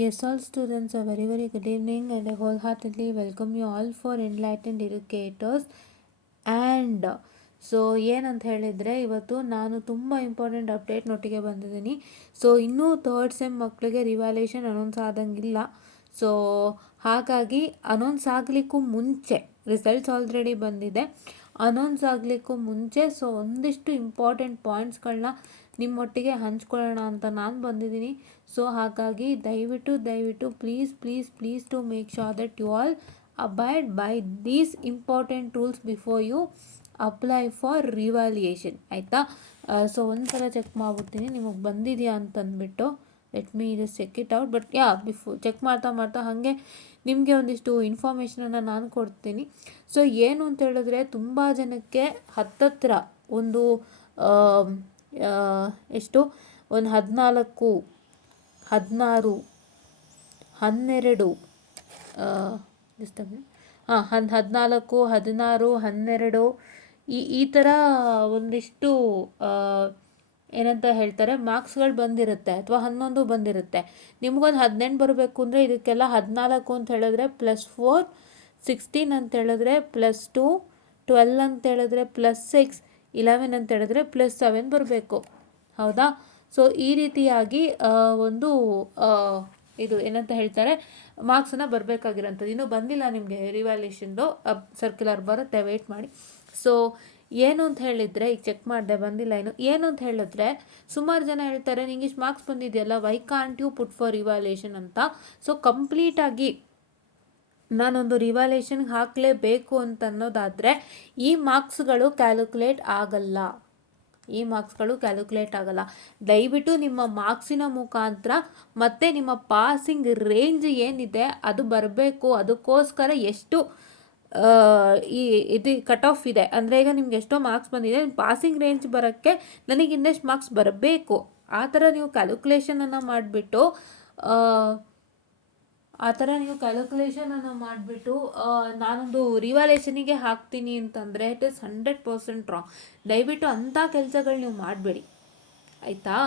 Yes, all students, a very good evening, and I wholeheartedly welcome you all for Enlightened Educators. And so ಏನಂತ ಹೇಳಿದರೆ, ಇವತ್ತು ನಾನು ತುಂಬ important ಅಪ್ಡೇಟ್ನೊಟ್ಟಿಗೆ ಬಂದಿದ್ದೀನಿ. So ಇನ್ನೂ ಥರ್ಡ್ ಸೆಮ್ ಮಕ್ಕಳಿಗೆ ರಿವ್ಯಾಲ್ಯೂಯೇಷನ್ ಅನೌನ್ಸ್ ಆದಂಗಿಲ್ಲ. ಸೊ ಹಾಗಾಗಿ ಅನೌನ್ಸ್ ಆಗಲಿಕ್ಕೂ ಮುಂಚೆ, ರಿಸಲ್ಟ್ಸ್ ಆಲ್ರೆಡಿ ಬಂದಿದೆ, ಅನೌನ್ಸ್ ಆಗಲಿಕ್ಕೂ ಮುಂಚೆ ಸೊ ಒಂದಿಷ್ಟು ಇಂಪಾರ್ಟೆಂಟ್ ಪಾಯಿಂಟ್ಸ್ಗಳನ್ನ ನಿಮ್ಮೊಟ್ಟಿಗೆ ಹಂಚ್ಕೊಳ್ಳೋಣ ಅಂತ ನಾನು ಬಂದಿದ್ದೀನಿ. ಸೊ ಹಾಗಾಗಿ ದಯವಿಟ್ಟು please to make sure that you all abide by these important rules before you apply for revaluation. ಆಯಿತಾ? ಸೊ ಒಂದ್ಸಲ ಚೆಕ್ ಮಾಡಿಬಿಡ್ತೀನಿ ನಿಮಗೆ ಬಂದಿದೆಯಾ ಅಂತಂದ್ಬಿಟ್ಟು. Let me just check it out. But before check ಮಾಡ್ತಾ ಹಾಗೆ ನಿಮಗೆ ಒಂದಿಷ್ಟು ಇನ್ಫಾರ್ಮೇಷನನ್ನು ನಾನು ಕೊಡ್ತೀನಿ. ಸೊ ಏನು ಅಂತ ಹೇಳಿದ್ರೆ, ತುಂಬ ಜನಕ್ಕೆ ಹತ್ತತ್ರ ಒಂದು ಎಷ್ಟು ಒಂದು 14, 16, 12 14, 16, 12 ಈ ಥರ ಒಂದಿಷ್ಟು ಏನಂತ ಹೇಳ್ತಾರೆ ಮಾರ್ಕ್ಸ್ಗಳು ಬಂದಿರುತ್ತೆ, ಅಥವಾ 11 ಬಂದಿರುತ್ತೆ. ನಿಮಗೊಂದು 18 ಬರಬೇಕು ಅಂದರೆ ಇದಕ್ಕೆಲ್ಲ 14 ಅಂತ ಹೇಳಿದ್ರೆ +4, 16 ಅಂತ ಹೇಳಿದ್ರೆ +2, 12 ಅಂತ ಹೇಳಿದ್ರೆ +6, 11 ಅಂತ ಹೇಳಿದ್ರೆ +7 ಬರಬೇಕು. ಹೌದಾ? ಸೊ ಈ ರೀತಿಯಾಗಿ ಒಂದು ಇದು ಏನಂತ ಹೇಳ್ತಾರೆ ಮಾರ್ಕ್ಸನ್ನು ಬರಬೇಕಾಗಿರೋಂಥದ್ದು. ಇನ್ನೂ ಬಂದಿಲ್ಲ ನಿಮಗೆ ರಿವ್ಯಾಲ್ಯೂಷನ್ದು ಸರ್ಕ್ಯುಲರ್ ಬರುತ್ತೆ, ವೆಯ್ಟ್ ಮಾಡಿ. ಸೊ ಏನು ಅಂತ ಹೇಳಿದರೆ, ಈಗ ಚೆಕ್ ಮಾಡಿದೆ ಬಂದಿಲ್ಲ ಏನು ಅಂತ ಹೇಳಿದ್ರೆ, ಸುಮಾರು ಜನ ಹೇಳ್ತಾರೆ ನಿಂಗೆ ಇಷ್ಟು ಮಾರ್ಕ್ಸ್ ಬಂದಿದೆಯಲ್ಲ, why can't you put for revaluation ಅಂತ. ಸೊ ಕಂಪ್ಲೀಟಾಗಿ ನಾನೊಂದು ರಿವ್ಯಾಲ್ಯೂಯೇಷನ್ಗೆ ಹಾಕಲೇಬೇಕು ಅಂತ ಅನ್ನೋದಾದರೆ ಈ ಮಾರ್ಕ್ಸ್ಗಳು ಕ್ಯಾಲ್ಕುಲೇಟ್ ಆಗಲ್ಲ. ದಯವಿಟ್ಟು ನಿಮ್ಮ ಮಾರ್ಕ್ಸಿನ ಮುಖಾಂತರ ಮತ್ತು ನಿಮ್ಮ ಪಾಸಿಂಗ್ ರೇಂಜ್ ಏನಿದೆ ಅದು ಬರಬೇಕು. ಅದಕ್ಕೋಸ್ಕರ ಎಷ್ಟು ಇದು ಕಟ್ ಆಫ್ ಇದೆ ಅಂದರೆ, ಈಗ ನಿಮ್ಗೆ ಎಷ್ಟೋ ಮಾರ್ಕ್ಸ್ ಬಂದಿದೆ, ಪಾಸಿಂಗ್ ರೇಂಜ್ ಬರೋಕ್ಕೆ ನನಗೆ ಇನ್ನೆಷ್ಟು ಮಾರ್ಕ್ಸ್ ಬರಬೇಕು, ಆ ಥರ ನೀವು ಕ್ಯಾಲ್ಕುಲೇಷನನ್ನು ಮಾಡಿಬಿಟ್ಟು ನಾನೊಂದು ರಿವ್ಯಾಲ್ಯೂಯೇಷನಿಗೆ ಹಾಕ್ತೀನಿ ಅಂತಂದರೆ ಇಟ್ ಇಸ್ 100% ರಾಂಗ್. ದಯವಿಟ್ಟು ಅಂಥ ಕೆಲಸಗಳು ನೀವು ಮಾಡಬೇಡಿ, ಆಯಿತಾ?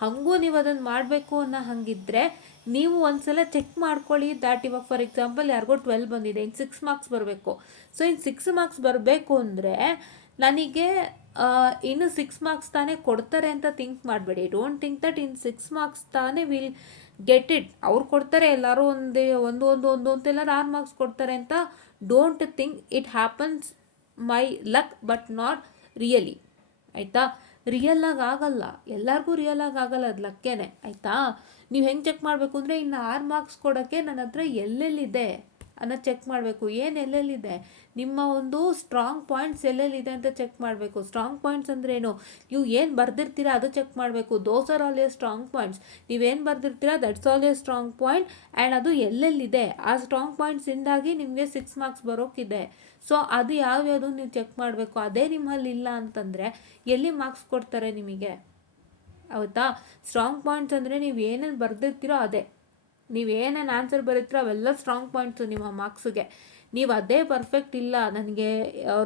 ಹಾಗೂ ನೀವು ಅದನ್ನು ಮಾಡಬೇಕು ಅನ್ನೋ ಹಾಗಿದ್ದರೆ ನೀವು ಒಂದ್ಸಲ ಚೆಕ್ ಮಾಡ್ಕೊಳ್ಳಿ ದ್ಯಾಟ್ ಇವಾಗ ಫಾರ್ ಎಕ್ಸಾಂಪಲ್ ಯಾರಿಗೋ 12 ಬಂದಿದೆ, ಇನ್ನು 6 ಮಾರ್ಕ್ಸ್ ಬರಬೇಕು. ಸೊ ಇನ್ನು 6 ಮಾರ್ಕ್ಸ್ ಬರಬೇಕು ಅಂದರೆ ನನಗೆ ಇನ್ನು 6 ಮಾರ್ಕ್ಸ್ ತಾನೇ ಕೊಡ್ತಾರೆ ಅಂತ ಥಿಂಕ್ ಮಾಡಬೇಡಿ. ಡೋಂಟ್ ಥಿಂಕ್ ದಟ್ ಇನ್ನು 6 ಮಾರ್ಕ್ಸ್ ತಾನೇ ವಿಲ್ ಗೆಟ್ ಇಟ್. ಅವ್ರು ಕೊಡ್ತಾರೆ ಎಲ್ಲರೂ ಒಂದು ಅಂತೆಲ್ಲರೂ 6 ಮಾರ್ಕ್ಸ್ ಕೊಡ್ತಾರೆ ಅಂತ don't think. It happens my luck but not really, ಆಯಿತಾ? ರಿಯಲ್ಲಾಗಿ ಆಗಲ್ಲ, ಎಲ್ಲರಿಗೂ ರಿಯಲಾಗಿ ಆಗಲ್ಲ, ಅದು ಲಕ್ಕೇನೆ, ಆಯಿತಾ? ನೀವು ಹೆಂಗೆ ಚೆಕ್ ಮಾಡಬೇಕು ಅಂದರೆ, ಇನ್ನು 6 ಮಾರ್ಕ್ಸ್ ಕೊಡೋಕ್ಕೆ ನನ್ನ ಹತ್ರ ಎಲ್ಲೆಲ್ಲಿದೆ ಅನ್ನೋದು ಚೆಕ್ ಮಾಡಬೇಕು. ಏನು ಎಲ್ಲೆಲ್ಲಿದೆ, ನಿಮ್ಮ ಒಂದು ಸ್ಟ್ರಾಂಗ್ ಪಾಯಿಂಟ್ಸ್ ಎಲ್ಲೆಲ್ಲಿದೆ ಅಂತ ಚೆಕ್ ಮಾಡಬೇಕು. ಸ್ಟ್ರಾಂಗ್ ಪಾಯಿಂಟ್ಸ್ ಅಂದ್ರೇನು, ನೀವು ಏನು ಬರೆದಿರ್ತೀರಾ ಅದು ಚೆಕ್ ಮಾಡಬೇಕು. Those are all your strong points. ನೀವೇನು ಬರೆದಿರ್ತೀರಾ that's all your strong point, and ಅದು ಎಲ್ಲೆಲ್ಲಿದೆ, ಆ ಸ್ಟ್ರಾಂಗ್ ಪಾಯಿಂಟ್ಸಿಂದಾಗಿ ನಿಮಗೆ 6 ಮಾರ್ಕ್ಸ್ ಬರೋಕ್ಕಿದೆ. ಸೊ ಅದು ಯಾವ್ಯಾವುದು ನೀವು ಚೆಕ್ ಮಾಡಬೇಕು. ಅದೇ ನಿಮ್ಮಲ್ಲಿ ಇಲ್ಲ ಅಂತಂದರೆ ಎಲ್ಲಿ ಮಾರ್ಕ್ಸ್ ಕೊಡ್ತಾರೆ ನಿಮಗೆ, ಆಯಿತಾ? ಸ್ಟ್ರಾಂಗ್ ಪಾಯಿಂಟ್ಸ್ ಅಂದರೆ ನೀವು ಏನೇನು ಬರೆದಿರ್ತೀರೋ ಅದೇ, ನೀವು ಏನೇನು ಆನ್ಸರ್ ಬರೀತೀರೋ ಅವೆಲ್ಲ ಸ್ಟ್ರಾಂಗ್ ಪಾಯಿಂಟ್ಸು ನಿಮ್ಮ ಮಾರ್ಕ್ಸಿಗೆ. ನೀವು ಅದೇ ಪರ್ಫೆಕ್ಟ್ ಇಲ್ಲ, ನನಗೆ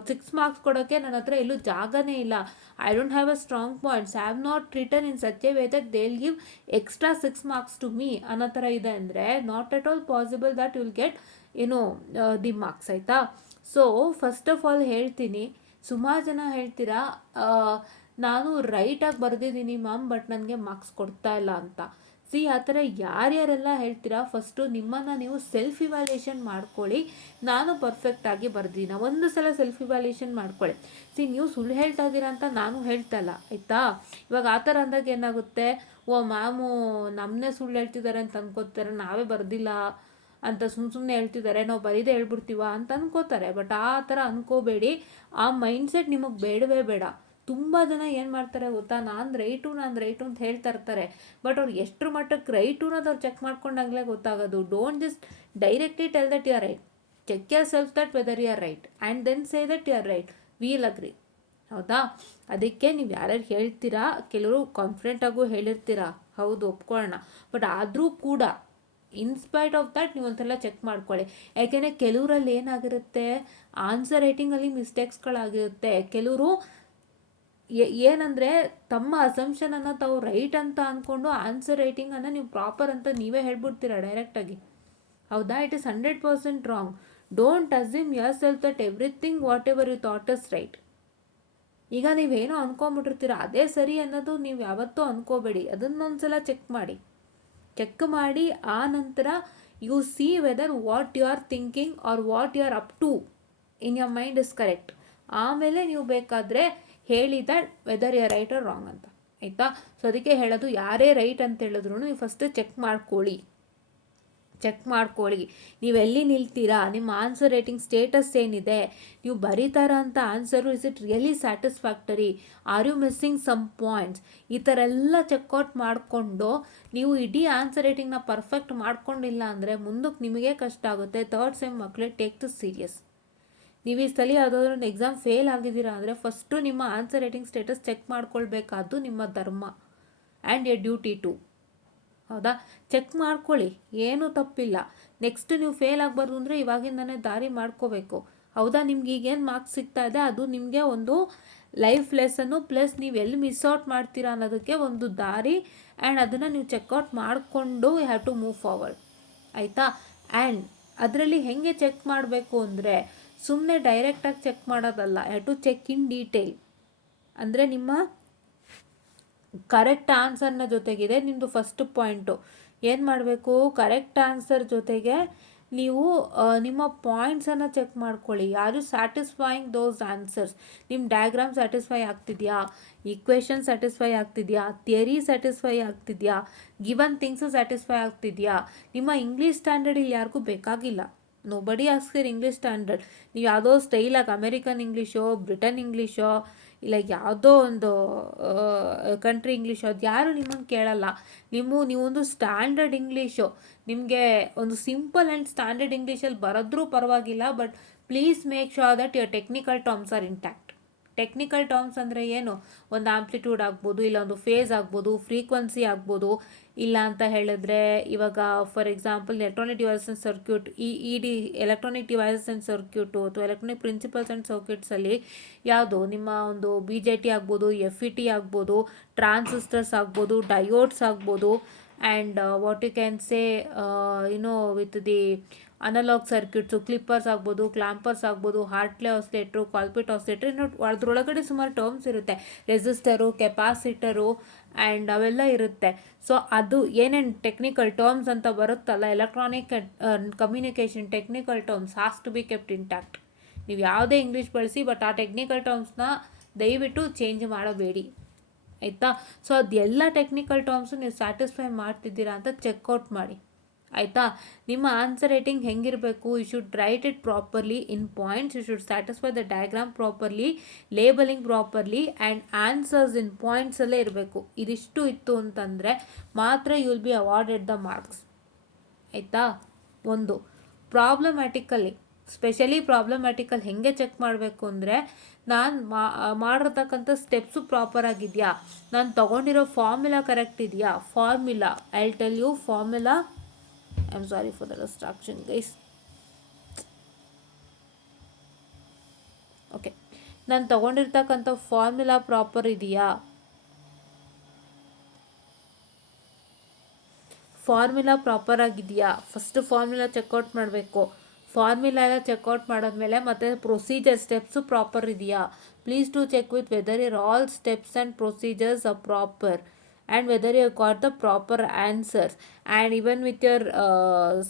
6 ಮಾರ್ಕ್ಸ್ ಕೊಡೋಕ್ಕೆ ನನ್ನ ಹತ್ರ ಎಲ್ಲೂ ಜಾಗನೇ ಇಲ್ಲ, I don't have a strong points, I have not return in such a way that they will give extra 6 marks to me ಅನ್ನೋ ಥರ ಇದೆ ಅಂದರೆ not at all possible that you will get the marks, ಆಯಿತಾ? So first of all ಹೇಳ್ತೀನಿ, ಸುಮಾರು ಜನ ಹೇಳ್ತೀರಾ ನಾನು ರೈಟಾಗಿ ಬರೆದಿದ್ದೀನಿ ಮ್ಯಾಮ್ ಬಟ್ ನನಗೆ ಮಾರ್ಕ್ಸ್ ಕೊಡ್ತಾ ಇಲ್ಲ ಅಂತ. ಆ ಥರ ಯಾರ್ಯಾರೆಲ್ಲ ಹೇಳ್ತೀರಾ, ಫಸ್ಟು ನಿಮ್ಮನ್ನು ನೀವು ಸೆಲ್ಫ್ ಇವ್ಯಾಲ್ಯೂಯೇಷನ್ ಮಾಡ್ಕೊಳ್ಳಿ. ನಾನು ಪರ್ಫೆಕ್ಟಾಗಿ ಬರ್ದಿನ ಒಂದು ಸಲ ಸೆಲ್ಫ್ ಇವ್ಯಾಲ್ಯೂಯೇಷನ್ ಮಾಡ್ಕೊಳ್ಳಿ. ನೀವು ಸುಳ್ಳು ಹೇಳ್ತಾ ಇದ್ದೀರಾ ಅಂತ ನಾನು ಹೇಳ್ತಾ ಇಲ್ಲ, ಆಯಿತಾ? ಇವಾಗ ಆ ಥರ ಅಂದಾಗ ಏನಾಗುತ್ತೆ, ಮ್ಯಾಮು ನಮ್ಮನ್ನೇ ಸುಳ್ಳು ಹೇಳ್ತಿದ್ದಾರೆ ಅಂತ ಅನ್ಕೋತಾರೆ, ನಾವೇ ಬರ್ದಿಲ್ಲ ಅಂತ ಸುಮ್ಮನೆ ಹೇಳ್ತಿದ್ದಾರೆ, ನಾವು ಬರೀದೇ ಹೇಳ್ಬಿಡ್ತೀವ ಅಂತ ಅನ್ಕೋತಾರೆ. ಬಟ್ ಆ ಥರ ಅನ್ಕೋಬೇಡಿ, ಆ ಮೈಂಡ್ಸೆಟ್ ನಿಮಗೆ ಬೇಡವೇ ಬೇಡ. ತುಂಬ ಜನ ಏನು ಮಾಡ್ತಾರೆ ಗೊತ್ತಾ, ನಾನು ರೈಟು ಅಂತ ಹೇಳ್ತಾ ಇರ್ತಾರೆ, ಬಟ್ ಅವ್ರು ಎಷ್ಟರ ಮಟ್ಟಕ್ಕೆ ರೈಟು ಅನ್ನೋದು ಅವ್ರು ಚೆಕ್ ಮಾಡ್ಕೊಂಡಾಗಲೇ ಗೊತ್ತಾಗೋದು. Don't just directly tell that you are right, check yourself that whether you are right and then say that you are right, will agree, ಹೌದಾ? ಅದಕ್ಕೆ ನೀವು ಯಾರ್ಯಾರು ಹೇಳ್ತೀರಾ, ಕೆಲವರು ಕಾನ್ಫಿಡೆಂಟಾಗೂ ಹೇಳಿರ್ತೀರಾ, ಹೌದು ಒಪ್ಕೊಳ್ಳೋಣ, ಬಟ್ ಆದರೂ ಕೂಡ ಇನ್ಸ್ಪೈಟ್ ಆಫ್ ದಟ್ ನೀವು ಒಂದ್ಸಲ ಚೆಕ್ ಮಾಡ್ಕೊಳ್ಳಿ. ಯಾಕೆಂದರೆ ಕೆಲವರಲ್ಲಿ ಏನಾಗಿರುತ್ತೆ, ಆನ್ಸರ್ ರೈಟಿಂಗಲ್ಲಿ ಮಿಸ್ಟೇಕ್ಸ್ಗಳಾಗಿರುತ್ತೆ. ಕೆಲವರು ಏನಂದರೆ ತಮ್ಮ ಅಸಂಪ್ಷನನ್ನು ತಾವು ರೈಟ್ ಅಂತ ಅಂದ್ಕೊಂಡು ಆನ್ಸರ್ ರೈಟಿಂಗನ್ನು ನೀವು ಪ್ರಾಪರ್ ಅಂತ ನೀವೇ ಹೇಳ್ಬಿಡ್ತೀರಾ ಡೈರೆಕ್ಟಾಗಿ. ಹೌದಾ? It is 100% wrong. Don't assume yourself that everything whatever you thought is right. ಈಗ ನೀವೇನೋ ಅಂದ್ಕೊಂಬಿಟ್ಟಿರ್ತೀರ ಅದೇ ಸರಿ ಅನ್ನೋದು ನೀವು ಯಾವತ್ತೂ ಅಂದ್ಕೋಬೇಡಿ. ಅದನ್ನೊಂದ್ಸಲ ಚೆಕ್ ಮಾಡಿ ಆ ನಂತರ you see whether what you are thinking or what you are up to in your mind is correct. ಆಮೇಲೆ ನೀವು ಬೇಕಾದರೆ ಹೇಳಿ that whether you are right or wrong ಅಂತ. ಆಯಿತಾ? ಸೊ ಅದಕ್ಕೆ ಹೇಳೋದು, ಯಾರೇ ರೈಟ್ ಅಂತ ಹೇಳಿದ್ರು ನೀವು ಫಸ್ಟ್ ಚೆಕ್ ಮಾಡ್ಕೊಳ್ಳಿ. ನೀವು ಎಲ್ಲಿ ನಿಲ್ತೀರಾ, ನಿಮ್ಮ ಆನ್ಸರ್ ರೈಟಿಂಗ್ ಸ್ಟೇಟಸ್ ಏನಿದೆ, ನೀವು ಬರೀತಾರ ಅಂತ answer is it really satisfactory, are you missing some points, ಈ ಥರ ಎಲ್ಲ ಚೆಕ್ಔಟ್ ಮಾಡಿಕೊಂಡು ನೀವು ಇಡೀ ಆನ್ಸರ್ ರೈಟಿಂಗ್ನ ಪರ್ಫೆಕ್ಟ್ ಮಾಡ್ಕೊಂಡಿಲ್ಲ ಅಂದರೆ ಮುಂದಕ್ಕೆ ನಿಮಗೆ ಕಷ್ಟ ಆಗುತ್ತೆ. ಥರ್ಡ್ ಸೆಮ್ ಮಕ್ಕಳೇ, ಟೇಕ್ ದಿಸ್ ಸೀರಿಯಸ್. ನೀವು ಈ ಸಲ ಯಾವುದಾದ್ರೂ ಒಂದು ಎಕ್ಸಾಮ್ ಫೇಲ್ ಆಗಿದ್ದೀರಾ ಅಂದರೆ ಫಸ್ಟು ನಿಮ್ಮ ಆನ್ಸರ್ ರೈಟಿಂಗ್ ಸ್ಟೇಟಸ್ ಚೆಕ್ ಮಾಡ್ಕೊಳ್ಬೇಕಾದ್ದು ನಿಮ್ಮ ಧರ್ಮ ಆ್ಯಂಡ್ ಎ ಡ್ಯೂಟಿ ಟು. ಹೌದಾ? ಚೆಕ್ ಮಾಡ್ಕೊಳ್ಳಿ, ಏನೂ ತಪ್ಪಿಲ್ಲ. ನೆಕ್ಸ್ಟ್ ನೀವು ಫೇಲ್ ಆಗಬಾರ್ದು ಅಂದರೆ ಇವಾಗಿಂದನೇ ದಾರಿ ಮಾಡ್ಕೋಬೇಕು. ಹೌದಾ? ನಿಮ್ಗೆ ಈಗೇನು ಮಾರ್ಕ್ಸ್ ಸಿಗ್ತಾ ಇದೆ ಅದು ನಿಮಗೆ ಒಂದು ಲೈಫ್ ಲೆಸನ್ನು, ಪ್ಲಸ್ ನೀವು ಎಲ್ಲಿ ಮಿಸ್ ಔಟ್ ಮಾಡ್ತೀರಾ ಅನ್ನೋದಕ್ಕೆ ಒಂದು ದಾರಿ. ಆ್ಯಂಡ್ ಅದನ್ನು ನೀವು ಚೆಕ್ಔಟ್ ಮಾಡಿಕೊಂಡು you have to move forward. ಆಯಿತಾ? ಆ್ಯಂಡ್ ಅದರಲ್ಲಿ ಹೇಗೆ ಚೆಕ್ ಮಾಡಬೇಕು ಅಂದರೆ ಸುಮ್ಮನೆ ಡೈರೆಕ್ಟಾಗಿ ಚೆಕ್ ಮಾಡೋದಲ್ಲ, have to check in detail. ಅಂದರೆ ನಿಮ್ಮ ಕರೆಕ್ಟ್ ಆನ್ಸರ್ನ ಜೊತೆಗಿದೆ ನಿಮ್ಮದು ಫಸ್ಟ್ ಪಾಯಿಂಟು. ಏನು ಮಾಡಬೇಕು, ಕರೆಕ್ಟ್ ಆನ್ಸರ್ ಜೊತೆಗೆ ನೀವು ನಿಮ್ಮ ಪಾಯಿಂಟ್ಸನ್ನು ಚೆಕ್ ಮಾಡ್ಕೊಳ್ಳಿ. ಯಾರು ಸ್ಯಾಟಿಸ್ಫೈಯಿಂಗ್ ದೋಸ್ ಆನ್ಸರ್ಸ್. ನಿಮ್ಮ ಡಯಾಗ್ರಾಮ್ ಸ್ಯಾಟಿಸ್ಫೈ ಆಗ್ತಿದೆಯಾ, ಈಕ್ವೇಷನ್ ಸ್ಯಾಟಿಸ್ಫೈ ಆಗ್ತಿದೆಯಾ, ಥಿಯರಿ ಸ್ಯಾಟಿಸ್ಫೈ ಆಗ್ತಿದೆಯಾ, ಗಿವನ್ ಥಿಂಗ್ಸು ಸ್ಯಾಟಿಸ್ಫೈ ಆಗ್ತಿದೆಯಾ. ನಿಮ್ಮ ಇಂಗ್ಲೀಷ್ ಸ್ಟ್ಯಾಂಡರ್ಡ್ ಇಲ್ಲಿ ಯಾರಿಗೂ ಬೇಕಾಗಿಲ್ಲ. Nobody asker English standard. ನೀವು ಯಾವುದೋ ಸ್ಟೈಲಾಗಿ ಅಮೇರಿಕನ್ ಇಂಗ್ಲೀಷೋ, ಬ್ರಿಟನ್ ಇಂಗ್ಲೀಷೋ, ಇಲ್ಲ ಯಾವುದೋ ಒಂದು ಕಂಟ್ರಿ ಇಂಗ್ಲೀಷು, ಅದು ಯಾರು ನಿಮ್ಮನ್ನು ಕೇಳಲ್ಲ. ನೀವೊಂದು ಸ್ಟ್ಯಾಂಡರ್ಡ್ ಇಂಗ್ಲೀಷು, ನಿಮಗೆ ಒಂದು ಸಿಂಪಲ್ ಆ್ಯಂಡ್ ಸ್ಟ್ಯಾಂಡರ್ಡ್ ಇಂಗ್ಲೀಷಲ್ಲಿ ಬರೋದ್ರೂ ಪರವಾಗಿಲ್ಲ, but please make sure that your technical terms are intact. Technical terms ಅಂದರೆ ಏನು, ಒಂದು ಆಂಪ್ಲಿಟ್ಯೂಡ್ ಆಗ್ಬೋದು, ಇಲ್ಲ ಒಂದು ಫೇಸ್ ಆಗ್ಬೋದು, ಫ್ರೀಕ್ವೆನ್ಸಿ ಆಗ್ಬೋದು, ಇಲ್ಲ ಅಂತ ಹೇಳಿದ್ರೆ ಇವಾಗ for example electronic devices and circuit, D electronic devices and circuit ಅಥವಾ ಎಲೆಕ್ಟ್ರಾನಿಕ್ ಪ್ರಿನ್ಸಿಪಲ್ಸ್ ಆ್ಯಂಡ್ ಸರ್ಕ್ಯೂಟ್ಸಲ್ಲಿ ಯಾವುದು ನಿಮ್ಮ ಒಂದು BJT ಆಗ್ಬೋದು, FET ಆಗ್ಬೋದು, ಟ್ರಾನ್ಸಿಸ್ಟರ್ಸ್ ಆಗ್ಬೋದು, ಡಯೋಡ್ಸ್ ಆಗ್ಬೋದು, and what you can say with the analog circuits, clippers ಆಗ್ಬೋದು, ಕ್ಲಾಂಪರ್ಸ್ ಆಗ್ಬೋದು, ಹಾರ್ಟ್ಲೆ ಆಸಿಲೇಟ್ರು, ಕಾಲ್ಪಿಟ್ ಆಸಿಲೇಟ್ರು, ಇನ್ನು ಅದ್ರೊಳಗಡೆ ಸುಮಾರು ಟರ್ಮ್ಸ್ ಇರುತ್ತೆ. ರೆಸಿಸ್ಟರು, ಕೆಪಾಸಿಟರು ಆ್ಯಂಡ್ ಅವೆಲ್ಲ ಇರುತ್ತೆ. ಸೊ ಅದು ಏನೇನು ಟೆಕ್ನಿಕಲ್ ಟರ್ಮ್ಸ್ ಅಂತ ಬರುತ್ತಲ್ಲ, electronic communication technical terms has to be kept intact. ನೀವು ಯಾವುದೇ ಇಂಗ್ಲೀಷ್ ಬಳಸಿ, ಬಟ್ ಆ ಟೆಕ್ನಿಕಲ್ ಟರ್ಮ್ಸ್ನ ದಯವಿಟ್ಟು ಚೇಂಜ್ ಮಾಡಬೇಡಿ. ಆಯಿತಾ? ಸೊ ಅದೆಲ್ಲ ಟೆಕ್ನಿಕಲ್ ಟರ್ಮ್ಸು ನೀವು ಸ್ಯಾಟಿಸ್ಫೈ ಮಾಡ್ತಿದ್ದೀರಾ ಅಂತ ಚೆಕ್ಔಟ್ ಮಾಡಿ. ಆಯಿತಾ? ನಿಮ್ಮ ಆನ್ಸರ್ ರೈಟಿಂಗ್ ಹೆಂಗಿರಬೇಕು, you should write it properly in points, you should satisfy the diagram properly, labeling properly, and answers in ಪಾಯಿಂಟ್ಸಲ್ಲೇ ಇರಬೇಕು. ಇದಿಷ್ಟು ಇತ್ತು ಅಂತಂದರೆ ಮಾತ್ರ you will be awarded the marks. ಆಯಿತಾ? ಒಂದು ಪ್ರಾಬ್ಲಮ್ಯಾಟಿಕಲ್ಲಿ, ಸ್ಪೆಷಲಿ ಪ್ರಾಬ್ಲಮ್ಯಾಟಿಕಲ್ ಹೆಂಗೆ ಚೆಕ್ ಮಾಡಬೇಕು ಅಂದರೆ, ನಾನು ಮಾಡಿರ್ತಕ್ಕಂಥ ಸ್ಟೆಪ್ಸು ಪ್ರಾಪರ್ ಆಗಿದೆಯಾ, ನಾನು ತೊಗೊಂಡಿರೋ ಫಾರ್ಮುಲಾ ಕರೆಕ್ಟ್ ಇದೆಯಾ. Formula I will tell you formula. I am sorry for the distraction guys. Okay, ನಾನು ತೊಗೊಂಡಿರ್ತಕ್ಕಂಥ ಫಾರ್ಮುಲಾ ಪ್ರಾಪರ್ ಇದೆಯಾ, ಫಾರ್ಮುಲಾ ಪ್ರಾಪರ್ ಆಗಿದೆಯಾ, ಫಸ್ಟ್ ಫಾರ್ಮುಲಾ ಚೆಕ್ಔಟ್ ಮಾಡಬೇಕು. ಫಾರ್ಮುಲಾ ಎಲ್ಲ ಚೆಕ್ಔಟ್ ಮಾಡಾದ್ಮೇಲೆ ಮತ್ತು ಪ್ರೊಸೀಜರ್ ಸ್ಟೆಪ್ಸು ಪ್ರಾಪರ್ ಇದೆಯಾ. Please to check with whether your all steps and procedures are proper and whether you got the proper answers, and even with your